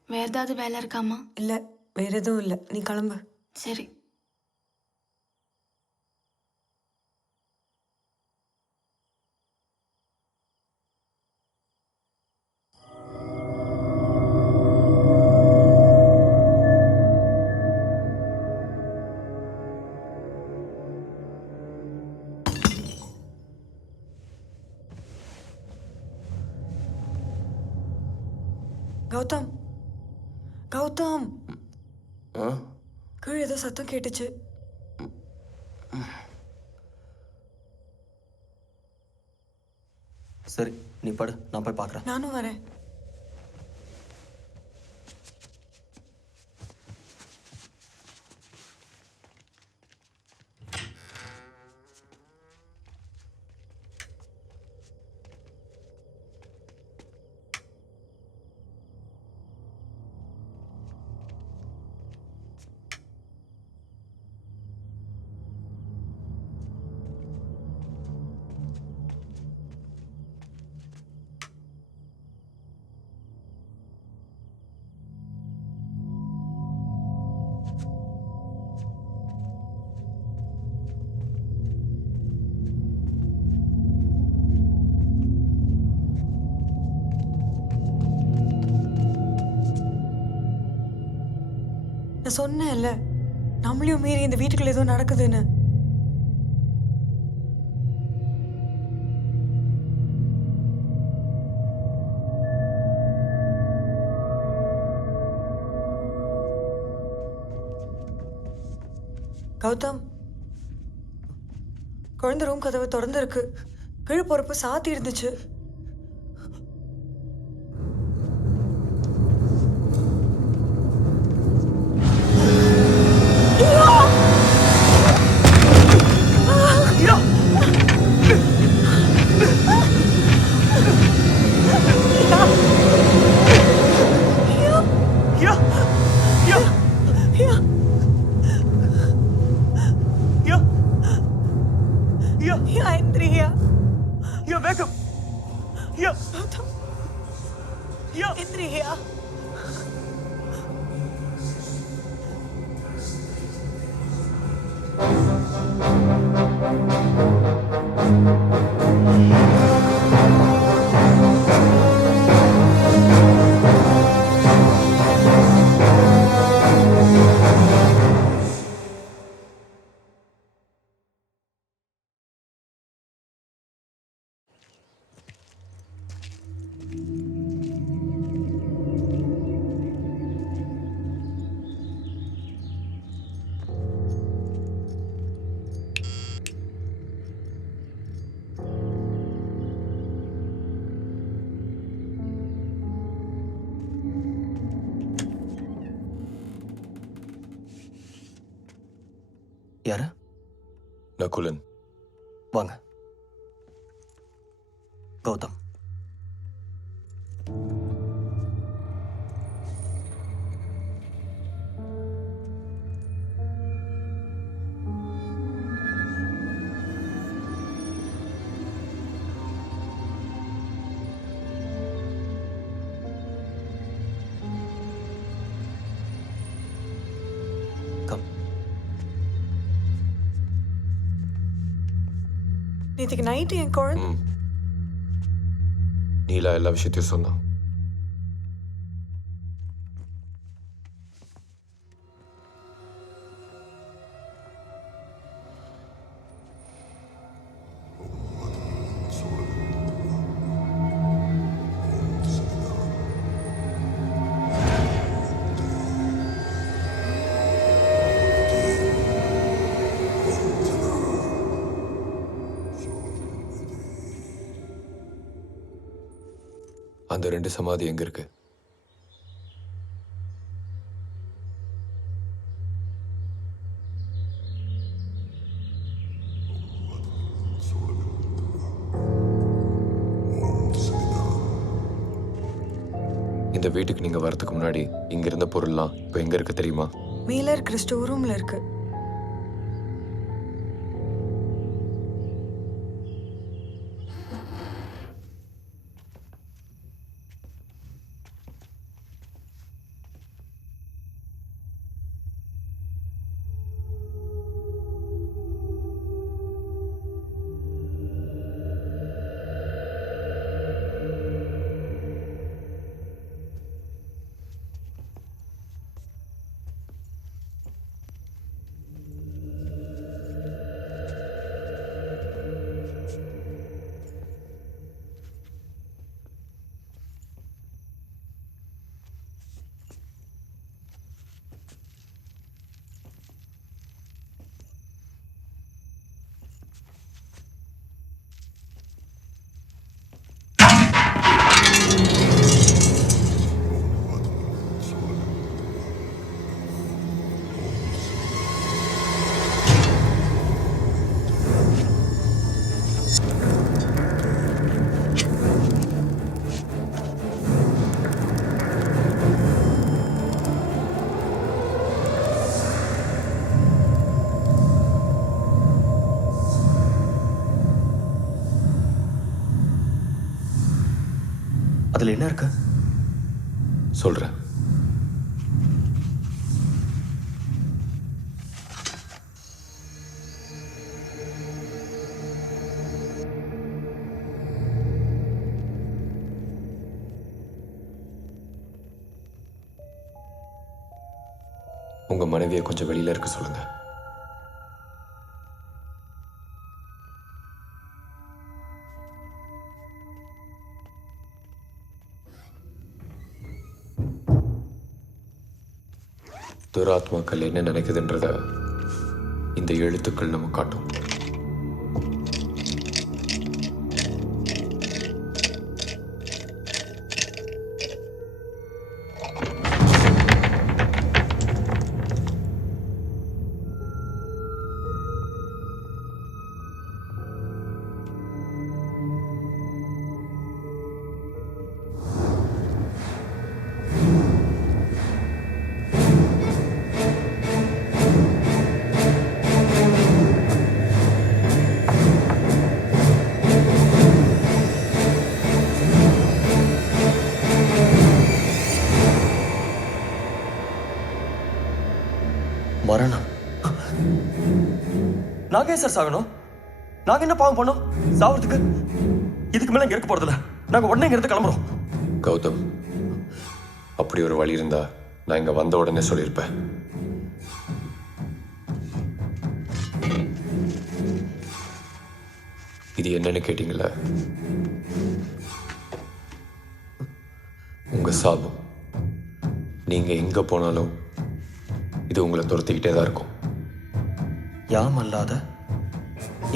வேற ஏதாவது வேலை இருக்காமா? இல்லை, வேற எதுவும் இல்லை. நீ கிளம்பு. சரி. கௌதம், கௌதம், ஆ? கீழே ஏதோ சத்தம் கேட்டுச்சு. சரி நீ படு, நான் போய் பார்க்குறேன். நானும் வரேன். நான் சொன்னேன்ல, நம்மளையும் மீறி இந்த வீட்டுக்குள்ள ஏதோ நடக்குதுன்னு. கௌதம், குழந்தை ரூம் கதவு திறந்து இருக்கு. கீழே போறப்ப சாத்தி இருந்துச்சு. யாரு? நகுலன். வாங்க. கௌதம். நேற்றுக்கு நைட்டு என் குழந்தை நீலா எல்லா விஷயத்தையும் சொன்னான். அந்த 2 சமாதி எங்க இருக்கு? இந்த வீட்டுக்கு நீங்க வரதுக்கு முன்னாடி இங்க இருந்த பொருள்லாம் இப்ப எங்க இருக்கு தெரியுமா? மேல இருக்கிற ஸ்டோர் ரூம்ல இருக்கு. அதில் என்ன இருக்கு? சொல்கிறேன். உங்கள் மனைவியை கொஞ்சம் வெளியில் இருக்க சொல்லுங்கள். துராத்மாக்கள் என்ன நினைக்குதுன்றத இந்த எழுத்துக்கள் நம்ம காட்டும். மரணம். நாங்க ஏன் சார் சாகணும்? நாங்க என்ன பாவம் பண்ணோம் சாவறதுக்கு? இதுக்கு மேல இங்க இருக்க போறதில்ல. நாங்க உடனே இங்க இருந்து கிளம்புறோம். கௌதம், அப்படி ஒரு வழி இருந்தா நான் இங்க வந்த உடனே சொல்லியிருப்பேன். இது என்னன்னு கேட்டீங்களா? உங்க சாபம். நீங்க எங்க போனாலும் இது உங்களை துரத்திக்கிட்டே தான் இருக்கும். யாம் அல்லாத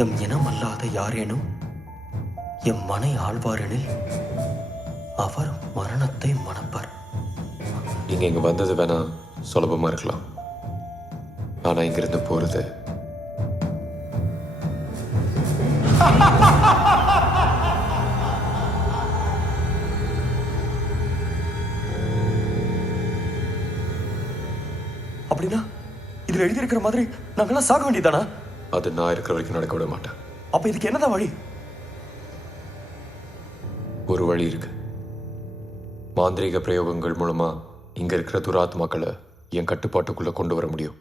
எம் இனம் அல்லாத யாரேனும் எம் மனை ஆழ்வாரெனில் அவர் மரணத்தை மணப்பார். நீங்க இங்க வந்தது வேணா சுலபமா இருக்கலாம், ஆனா இங்கிருந்து போறது அப்படின்னா இதுல எழுதி இருக்கிற மாதிரி நாங்கெல்லாம் சாக வேண்டியதானா? அது நான் இருக்கிற வரைக்கும் நடக்க விட மாட்டேன். அப்ப இதுக்கு என்னதான் வழி? ஒரு வழி இருக்கு. மாந்திரீக பிரயோகங்கள் மூலமா இங்க இருக்கிற துராத்மாக்களை என் கட்டுப்பாட்டுக்குள்ள கொண்டு வர முடியும்.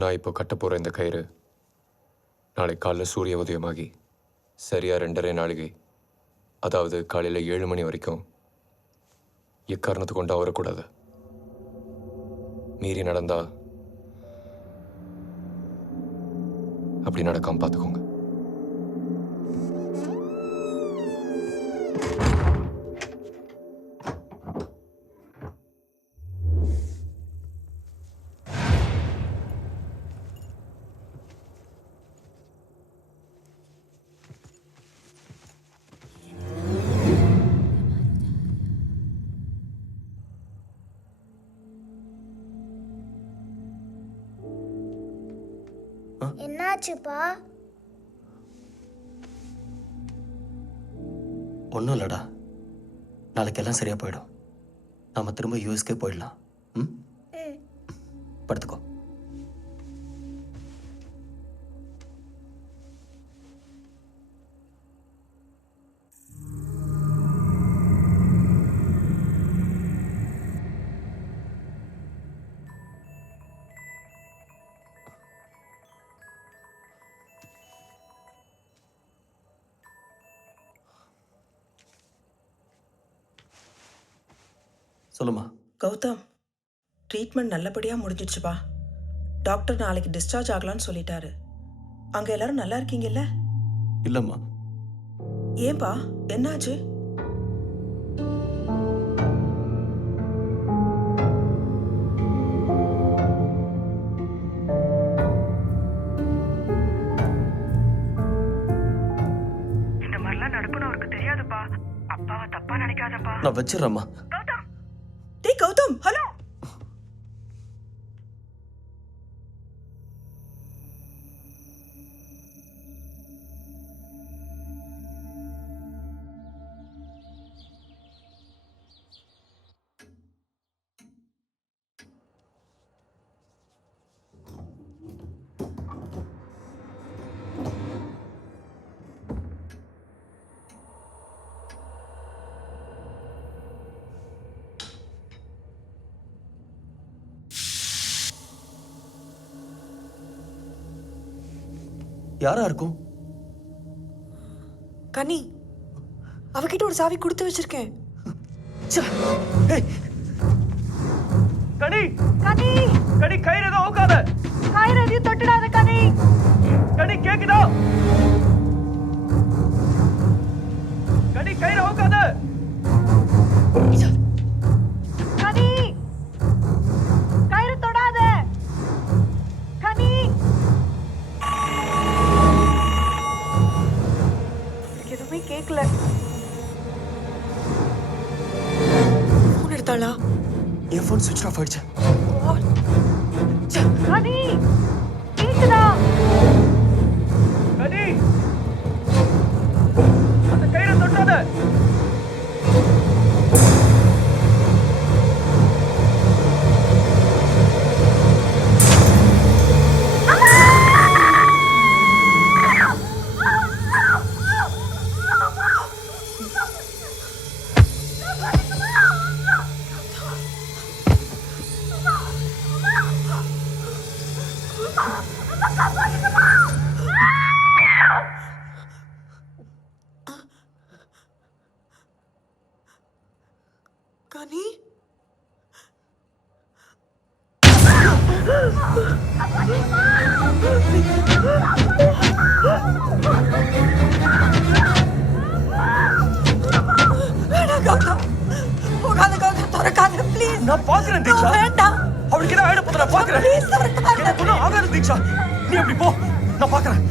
நான் இப்போ கட்ட போற இந்த கயிறு நாளை காலைல சூரிய உதயமாகி சரியா 2.5 நாளிகை, அதாவது காலையில 7 மணி வரைக்கும் எக்காரணத்து கொண்டு வரக்கூடாது. மீறி நடந்தா அப்படி நடக்காம பார்த்துக்கோங்க. என்னாச்சுப்பா? ஒன்றும் இல்லடா, நாளைக்கு எல்லாம் சரியா போயிடும். நாம திரும்ப யூஎஸ்கே போயிடலாம். ம், படுத்துக்கோ. சொல்லுமா. கௌதம், ட்ரீட்மெண்ட் நல்லபடியாக முடிஞ்சிடுச்சுப்பா. டாக்டர் நாளைக்கு டிஸ்சார்ஜ் ஆகலான்னு சொல்லிட்டாரு. அங்கே எல்லாரும் நல்லா இருக்கீங்கல்ல? இல்லம்மா. ஏன்பா, என்னாச்சு? இந்த மாதிரிலாம் நடக்கணும் அவருக்கு தெரியாதுப்பா. அப்பாவை தப்பா நினைக்காதப்பா. நான் வச்சிடறேம்மா. டேய் கௌதம், ஹலோ. யாரா இருக்கும்? கனி, அவகிட்ட ஒரு சாவி கொடுத்து வச்சிருக்கேன். கனி கனி, கனி கயிறு ஏதோ அவுக்காத. கயிறு எதையும் தொட்டுடாத கனி. கனி கேக்குதா? கனி கயிறு அவுக்காத. கனி, கயிறு தொடாத கனி. எனக்கு எதுவுமே கேட்கல. ஃபோன் எடுத்தாளா? என் ஃபோன் சுவிட்ச் ஆஃப் ஆயிடுச்சு. கனி, கேக்குதா? கனி அந்த கயிறை தொட்டாத. கனி, வேணாம் கௌதம், போகாத கௌதம், திறக்காத ப்ளீஸ். நான் பாக்குறேன் தீக்ஷா. வேண்டாம் அவளுக்கு என்ன ஆயிட போகுது நான் பாக்குறேன். ப்ளீஸ் திறக்காத. எனக்கு ஒன்றும் ஆகாது தீக்ஷா. நீ அப்படி போ, நான் பாக்குறேன்.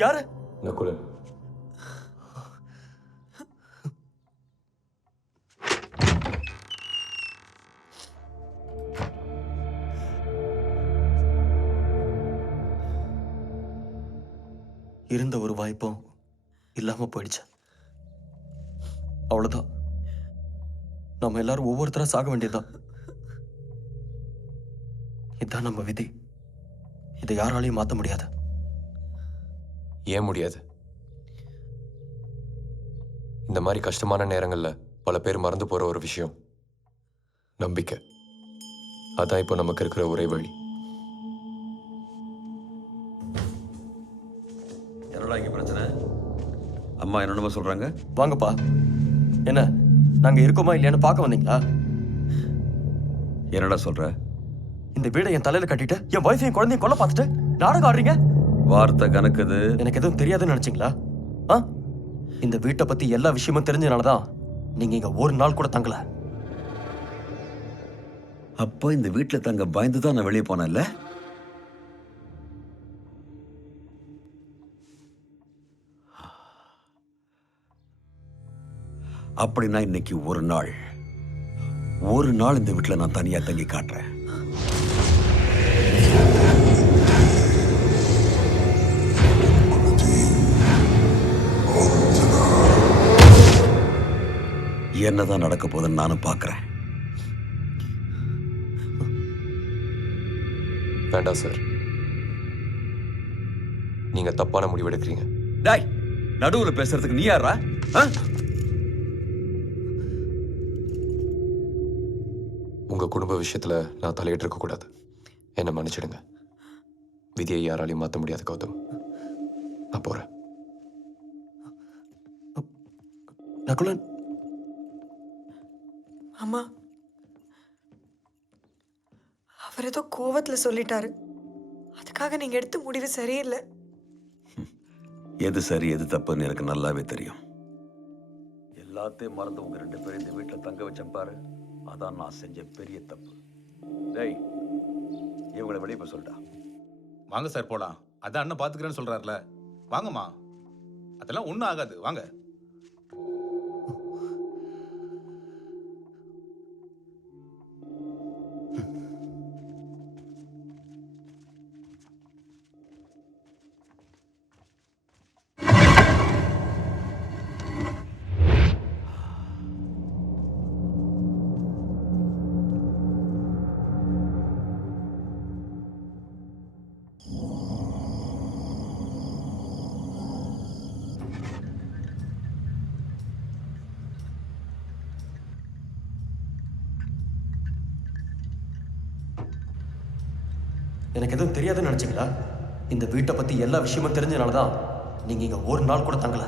யாரு? நகுலன். இருந்த ஒரு வாய்ப்பும் இல்லாம போயிடுச்சு. அவ்வளவுதான். நம்ம எல்லாரும் ஒவ்வொருத்தரா சாக வேண்டியதுதான். இதுதான் நம்ம விதி. இதை யாராலையும் மாத்த முடியாது. ஏன் முடியாது? இந்த மாதிரி கஷ்டமான நேரங்கள்ல பல பேர் மறந்து போற ஒரு விஷயம் நம்பிக்கை. அதான் இப்போ நமக்கு இருக்கிற ஒரே வழி. என்னடா இங்க பிரச்சனை? அம்மா என்னென்னமோ சொல்றாங்க. வாங்கப்பா. என்ன, நாங்க இருக்கோமா இல்லையான்னு பார்க்க வந்தீங்களா? என்னடா சொல்ற? இந்த வீடை என் தலையில கட்டிட்டு என் வைஃபையும் குழந்தையும் கொல்ல பார்த்துட்டு நாடகம் ஆடுறீங்க. வார்த்தை கணக்குது. எனக்கு எதுவும் தெரியாதுன்னு நினைச்சீங்களா? இந்த வீட்டை பத்தி எல்லா விஷயமும் தெரிஞ்சனாலதான் நீங்க இங்க ஒரு நாள் கூட தங்கல. அப்போ இந்த வீட்டுல தங்க பயந்து தான் நான் வெளியே போனேன்ல. அப்படின்னா இன்னைக்கு ஒரு நாள் இந்த வீட்டுல நான் தனியா தங்கி காட்டுறேன். என்னதான் நடக்க போகுதுன்னு நானும் பார்க்கிறேன். வேண்டாம் சார், நீங்க தப்பான முடிவு எடுக்கிறீங்க. டாய், நடுவுல பேசுறதுக்கு நீ யாரா? உங்க குடும்ப விஷயத்துல நான் தலையிட்டு இருக்க கூடாது. என்ன மன்னிச்சிடுங்க. விதியை யாராலையும் மாற்ற முடியாது கௌதம். நான் போறேன். நகுலன். அம்மா, அவர் ஏதோ கோவத்துல சொல்லிட்டாரு. அதுக்காக நீங்க எடுத்த முடிவு சரியில்லை. எது சரி எது தப்புன்னு எனக்கு நல்லாவே தெரியும். எல்லாத்தையும் மறந்து உங்க 2 பேரும் இந்த வீட்டில் தங்க வச்சேன் பாரு, அதான் நான் செஞ்ச பெரிய தப்பு. டேய், இவங்களை வெளியே போய் சொல்லிட்டா. வாங்க சார் போலாம். அதான் அண்ணன் பாத்துக்கிறேன்னு சொல்றாருல. வாங்கம்மா, அதெல்லாம் ஒன்றும் ஆகாது, வாங்க. எனக்கு எதுவும் தெரியாதுன்னு நினைச்சீங்களா? இந்த வீட்டை பத்தி எல்லா விஷயமும் தெரிஞ்சனால தான் நீங்க இங்க ஒரு நாள் கூட தங்கல.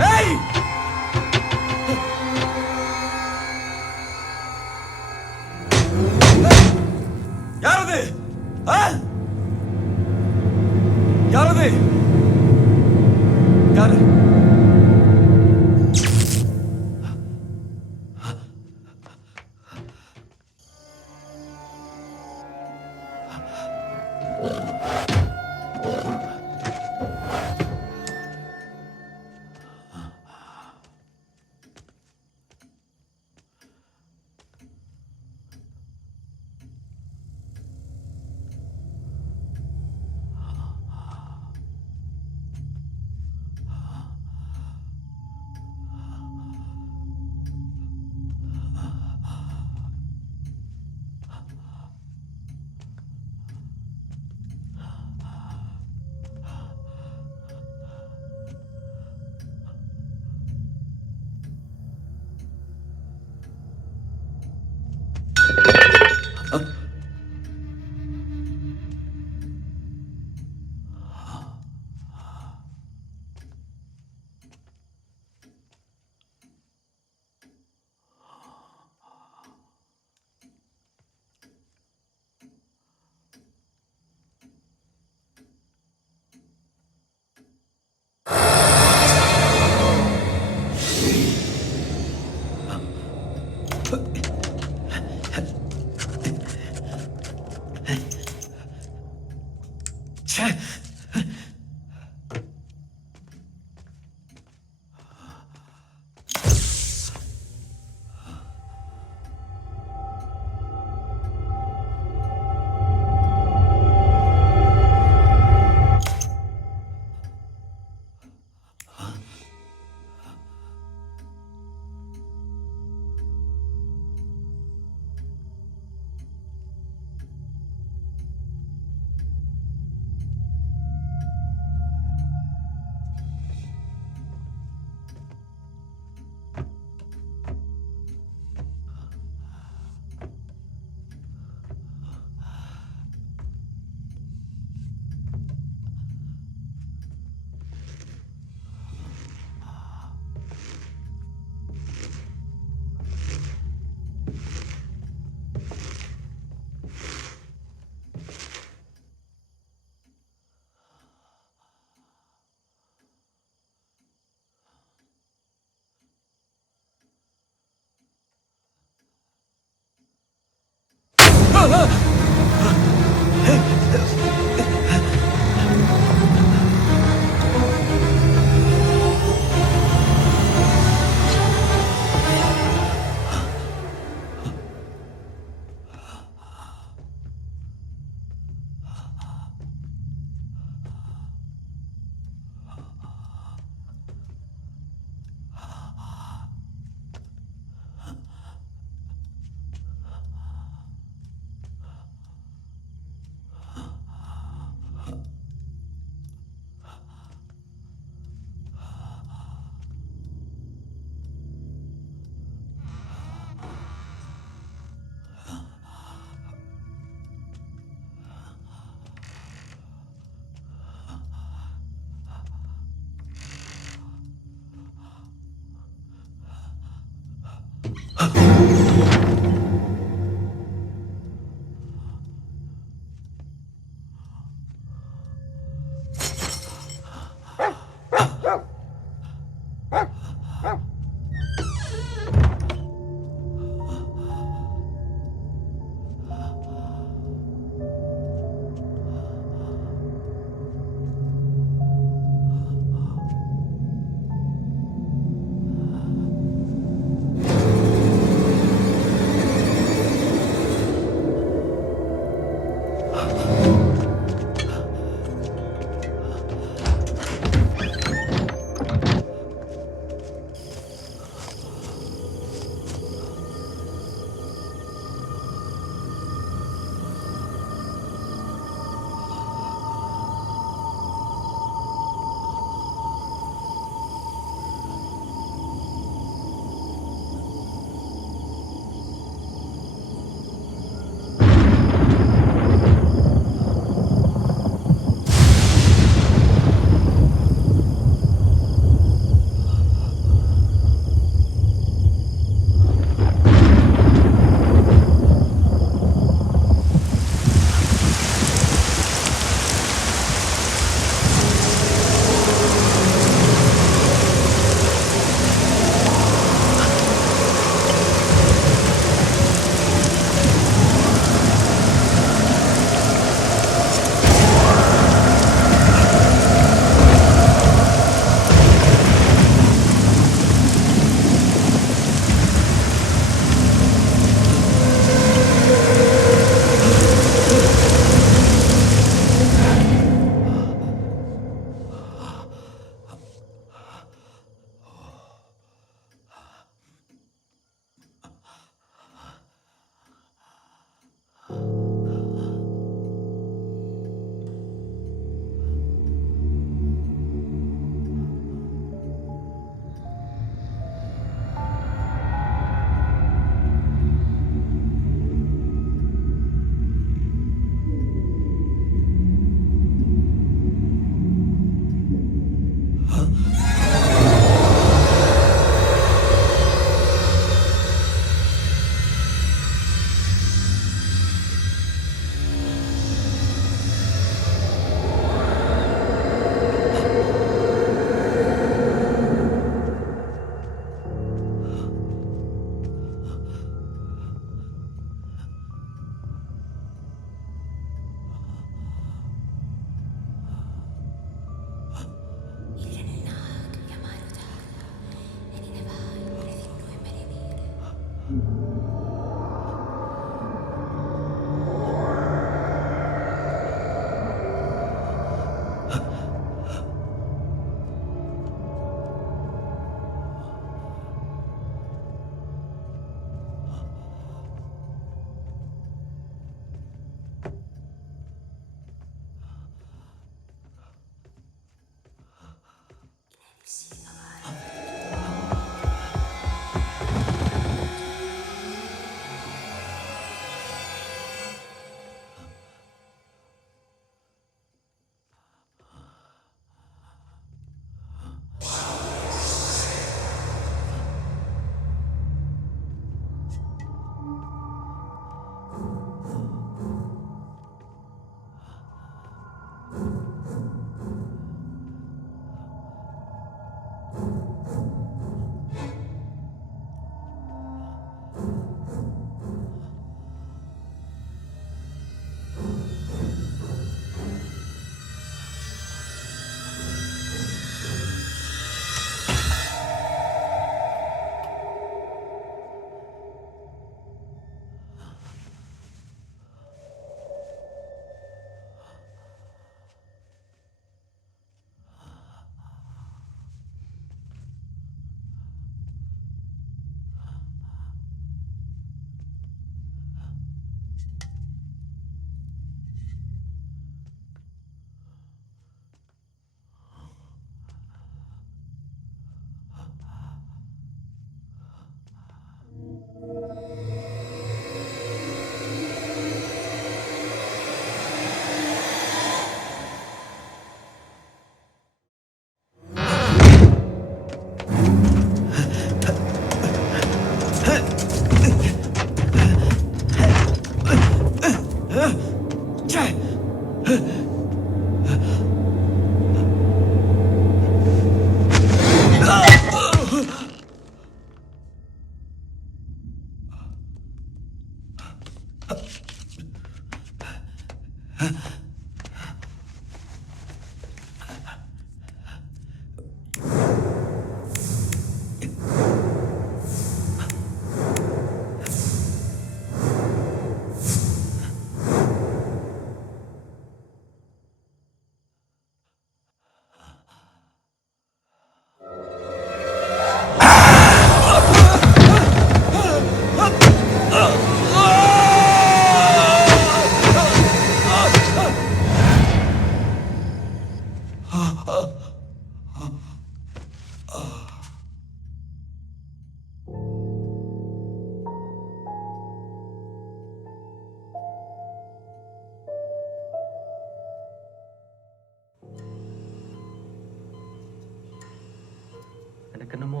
எனக்கு என்னமோ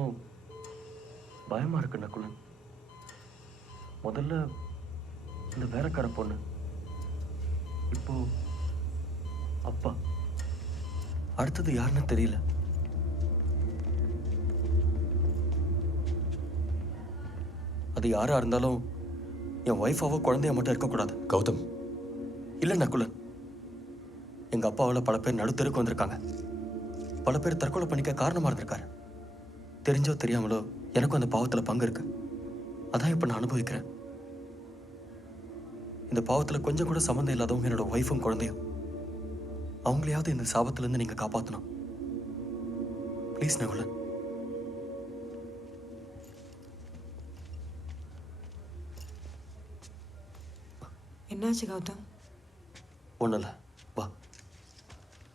பயமா இருக்கு நக்குலன். முதல்ல இந்த வேலைக்கார பொண்ணு, இப்போ அப்பா, அடுத்தது யாருன்னு தெரியல. அது யாரா இருந்தாலும் என் ஒய்ஃபாவோ குழந்தைய மட்டும் இருக்கக்கூடாது. கௌதம், இல்லை நக்குலன், எங்க அப்பாவால் பல பேர் நடுத்தருக்கு வந்திருக்காங்க. பல பேர் தற்கொலை பண்ணிக்க காரணமா இருந்திருக்காரு. தெரிஞ்சோ தெரியாமலோ எனக்கும் அந்த பாவத்தில் பங்கு இருக்கு. அதான் இப்போ நான் அனுபவிக்கிறேன். இந்த பாவத்தில் கொஞ்சம் கூட சம்மந்தம் இல்லாதவங்க என்னோட ஒய்ஃபும் குழந்தையும். அவங்களையாவது இந்த சாபத்திலேருந்து நீங்கள் காப்பாற்றணும். ப்ளீஸ் நகுலன். என்னாச்சு கௌதம்? ஒன்றும் இல்லை, வா.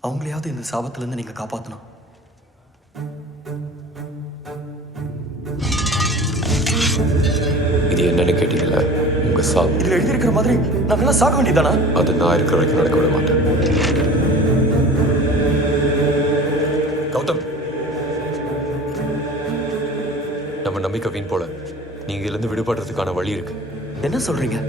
அவங்களையாவது இந்த சாபத்திலேருந்து நீங்கள் காப்பாற்றணும். இது என்னன்னு கேட்டீங்களா? உங்க சாவு. இதில் எழுதியிருக்கிற மாதிரி நாங்களாம் சாக வேண்டியதானா? அது நான் இருக்கிற வரைக்கும் நடக்க விட மாட்டேன். கௌதம், நம்ம நம்பிக்கை வீண் போல. நீங்க இதிலிருந்து விடுபடுறதுக்கான வழி இருக்கு. என்ன சொல்றீங்க?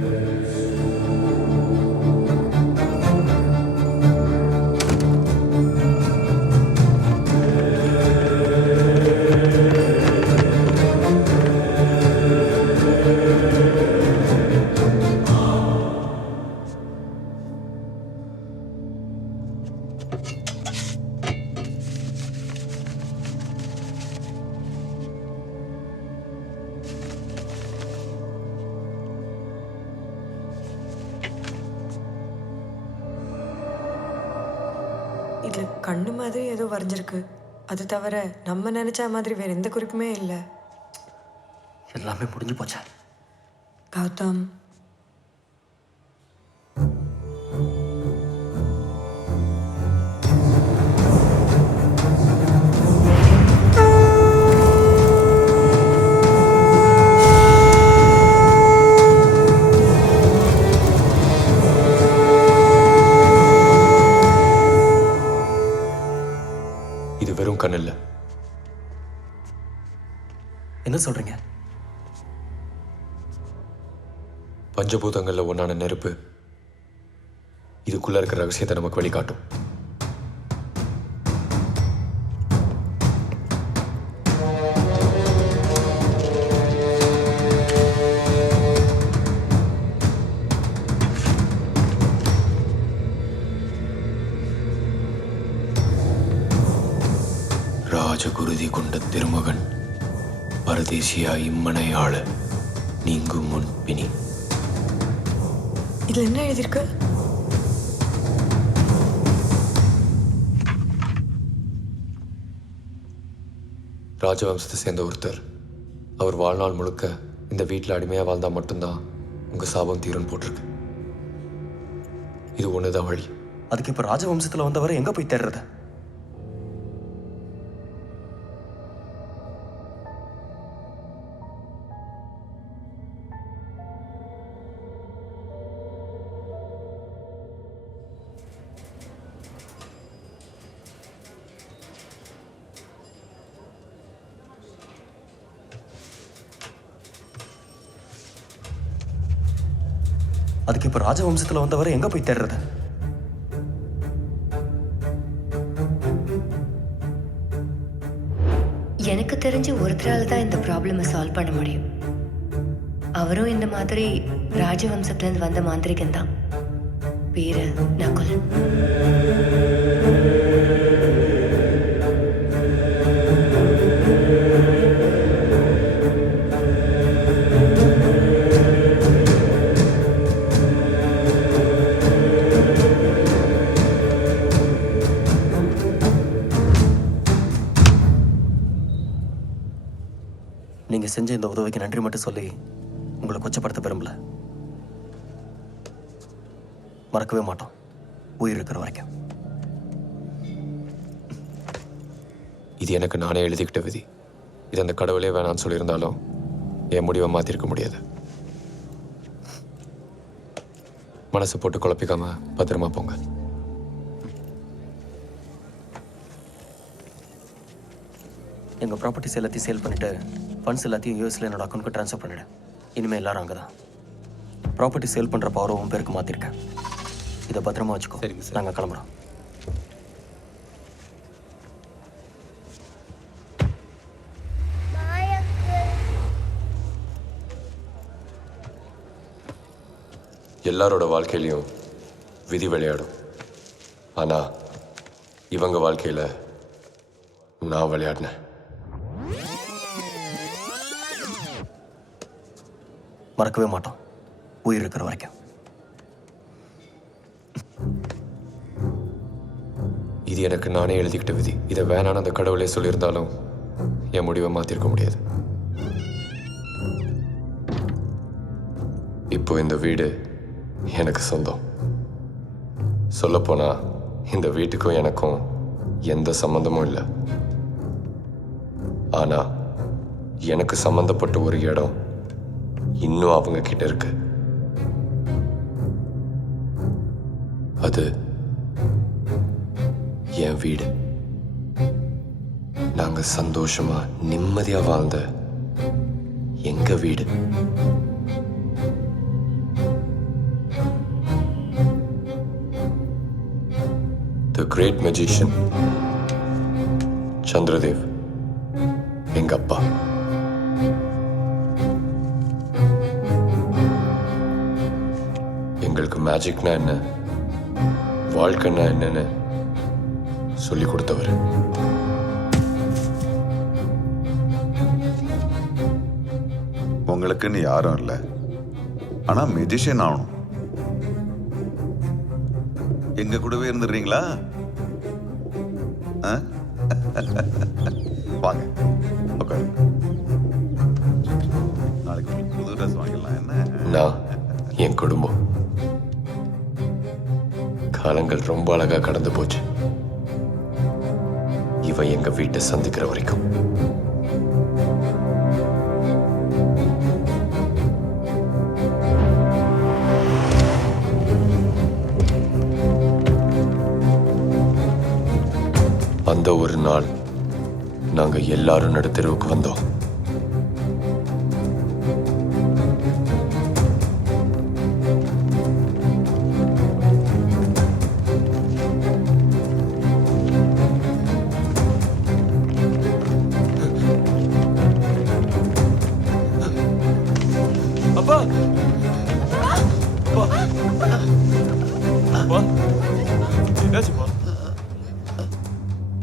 இதுல கண்ணு மாதிரி ஏதோ வரைஞ்சிருக்கு. அது தவிர நம்ம நினைச்ச மாதிரி வேற எந்த குறிப்புமே இல்லை. எல்லாமே முடிஞ்சு போச்சா? கௌதம், இது வெறும் கண் இல்ல. என்ன சொல்றீங்க? பஞ்சபூதங்கள்ல ஒன்னான நெருப்பு இதுக்குள்ள இருக்கிற ரகசியத்தை நமக்கு வெளிக்காட்டும். ராஜகுருதி கொண்ட திருமகன் பரதேசியா இம்மனை ஆள நீங்கும் முன் பிணி. இதுல என்ன எழுதியிருக்கு? ராஜவம்சத்தை சேர்ந்த ஒருத்தர் அவர் வாழ்நாள் முழுக்க இந்த வீட்டில் அடிமையாக வாழ்ந்தால் மட்டும்தான் உங்கள் சாபம் தீரும்னு போட்டிருக்கு. இது ஒன்று வழி. அதுக்கு இப்போ ராஜவம்சத்தில் வந்தவரை எங்கே போய் தேடுறது? அதுக்கு இப்போ ராஜவம்சத்தில் வந்தவரை எங்கே போய் தேடுறது? எனக்கு தெரிஞ்சு ஒருத்தரால தான் இந்த ப்ராப்ளமை சால்வ் பண்ண முடியும். அவரும் இந்த மாதிரி ராஜவம்சத்துலேருந்து வந்த மாந்திரிகன் தான். பேரு நகுல். நீங்க செஞ்ச இந்த உதவிக்கு நன்றி மட்டும் சொல்லி உங்களை கொச்சப்படுத்த விரும்பல. மறக்கவே மாட்டோம் உயிர் இருக்கிற வரைக்கும். இது எனக்கு நானே எழுதிக்கிட்ட விதி. இது அந்த கடவுளே வேணான்னு சொல்லியிருந்தாலும் என் முடிவை மாற்றிருக்க முடியாது. மனசு போட்டு குழப்பிக்காம பத்திரமா போங்க. எங்க ப்ராப்பர்ட்டிஸ் எல்லாத்தையும் சேல் பண்ணிட்டு ஃபண்ட்ஸ் எல்லாத்தையும் யூஎஸ்ல என்னோட அக்கௌண்ட்க்கு ட்ரான்ஸ்ஃபர் பண்ணிட்டேன். இனிமேல் எல்லாரும் அங்கே தான். ப்ராப்பர்ட்டி சேல் பண்ணுற பவரை உன் பேருக்கு மாற்றிருக்கேன். இதை பத்திரமா வச்சுக்கோ. சரிங்க சார். நாங்கள் கிளம்புறோம். Bye uncle. எல்லாரோட வாழ்க்கையிலையும் விதி விளையாடும். ஆனால் இவங்க வாழ்க்கையில் நான் விளையாடினேன். மறக்கவே மாட்டோம் உயிர் இருக்கிற வரைக்கும். இது எனக்கு நானே எழுதிக்கிட்ட விதி. இதை வேணான்னு அந்த கடவுளே சொல்லியிருந்தாலும் என் முடிவை மாற்றிருக்க முடியாது. இப்போ இந்த வீடு எனக்கு சொந்தம். சொல்லப்போனால் இந்த வீட்டுக்கும் எனக்கும் எந்த சம்மந்தமும் இல்லை. ஆனால் எனக்கு சம்மந்தப்பட்ட ஒரு இடம் இன்னும் அவங்க கிட்ட இருக்கு. அது என் வீடு. நாங்க சந்தோஷமா நிம்மதியா வாழ்ந்த எங்க வீடு. The great magician சந்திரதேவ் எங்க அப்பா. எங்களுக்கு மேஜிக்னா என்ன, வாழ்க்கைன்னா என்னன்னு சொல்லி கொடுத்தவர். உங்களுக்குன்னு யாரும் இல்லை, ஆனா மெஜிஷியன் ஆகணும். எங்க கூடவே இருந்துடுறீங்களா? ஆ? வாங்க உட்காரு. நாளைக்கு உங்களுக்கு புது ட்ரெஸ் வாங்கிடலாம். என்ன நான் என் குடும்பம். காலங்கள் ரொம்ப அழகா கடந்து போச்சு. இவ எங்க வீட்டை சந்திக்கிற வரைக்கும். அந்த ஒரு நாள் நாங்க எல்லாரும் நடுத்தெருவுக்கு வந்தோம்.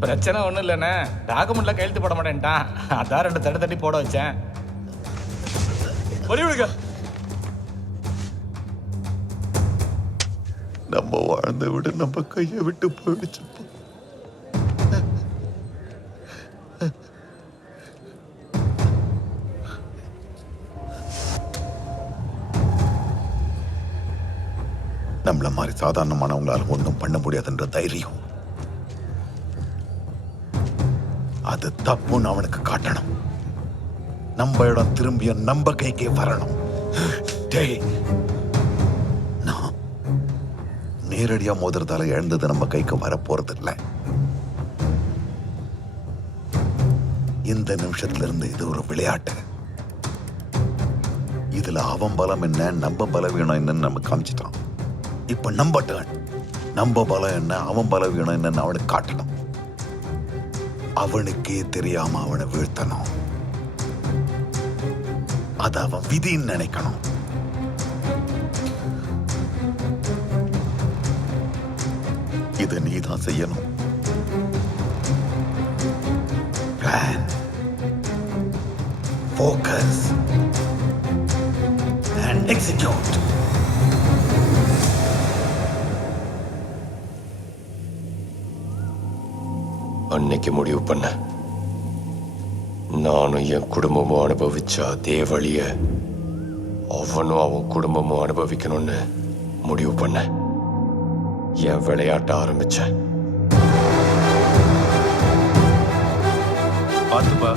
பிரச்சனை ஒன்றும் இல்லைண்ணே, டாக்குமெண்ட்ல கையெழுத்து போட மாட்டேன்ட்டான். அதான் 2 தட்டு தட்டி போட வச்சேன். நம்ம வாழ்ந்த விட நம்ம கையை விட்டு போயிடுச்சு. நம்மள மாதிரி சாதாரணமானவங்களால ஒன்றும் பண்ண முடியாதுன்ற தைரியம், அது தப்புன்னு அவனுக்கு காட்டணும். நம்ம இடம் திரும்பிய நம்ம கைக்கே வரணும். டேய், நான் நேரடியா மோதிரத்தால இழந்தது நம்ம கைக்கு வரப்போறது இல்லை. இந்த நிமிஷத்துல இருந்து இது ஒரு விளையாட்டு. இதுல அவன் பலம் என்ன, நம்ம பலவீனம் என்னன்னு நம்ம காமிச்சிட்டான். இப்ப நம்ம டர்ன். நம்ம பலம் என்ன, அவன் பலவீனம் என்னன்னு அவனுக்கு காட்டணும். அவனுக்கே தெரியாம அவனை வீழ்த்தணும். அதை அவன் விதின்னு நினைக்கணும். இதை நீ தான் செய்யணும். Plan. Focus. And execute. அன்னைக்கு முடிவு பண்ண நானும் என் குடும்பமும் அனுபவிச்ச அதே வழிய அவனும் அவன் குடும்பமும் அனுபவிக்கணும்னு முடிவு பண்ண என் விளையாட்ட ஆரம்பிச்சேன். பார்த்துப்பா.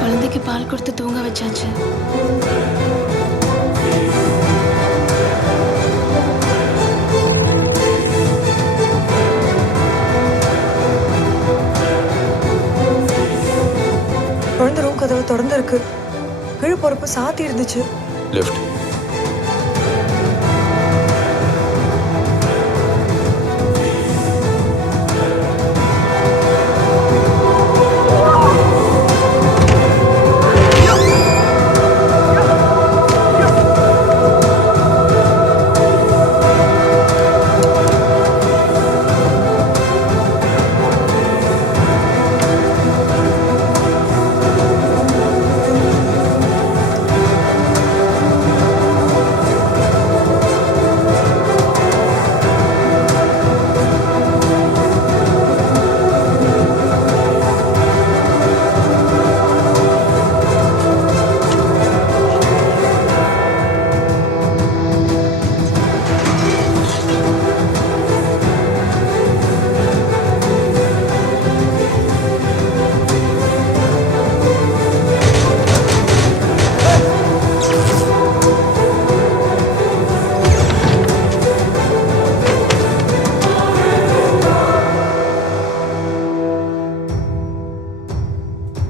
குழந்தைக்கு பால் கொடுத்து தூங்க வச்சாச்சு. குழந்தை ரூம் கதவு திறந்து இருக்கு. கீழ் பொறுப்பு சாத்தி இருந்துச்சு. லெஃப்ட்.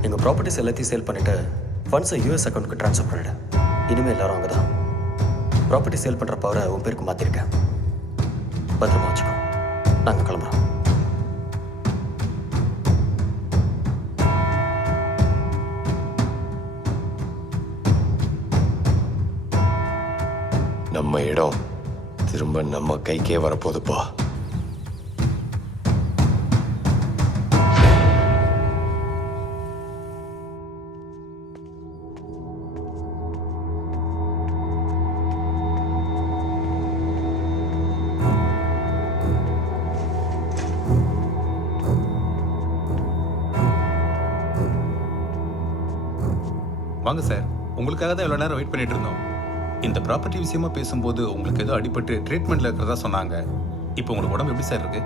எங்கள் ப்ராப்பர்ட்டிஸ் எல்லாத்தையும் சேல் பண்ணிவிட்டு ஃபண்ட்ஸை யூஎஸ் அக்கௌண்ட்டுக்கு ட்ரான்ஸ்ஃபர் பண்ணிவிடு. இனிமேல் எல்லாரும் அங்கே தான். ப்ராப்பர்ட்டி சேல் பண்ணுற பவரை உன் பேருக்கு மாற்றிருக்கேன். பத்திரமா வச்சுக்கோ. நாங்கள் கிளம்புறோம். நம்ம இடம் திரும்ப நம்ம கைக்கே வரப்போகுதுப்பா. வாங்க சார், உங்களுக்காக தான் இவ்வளோ நேரம் வெயிட் பண்ணிட்டு இருந்தோம். இந்த ப்ராப்பர்ட்டி விஷயமா பேசும்போது உங்களுக்கு ஏதோ அடிபட்டு ட்ரீட்மெண்ட்ல இருக்கிறதா சொன்னாங்க. இப்போ உங்களுக்கு உடம்பு எப்படி சார் இருக்கு?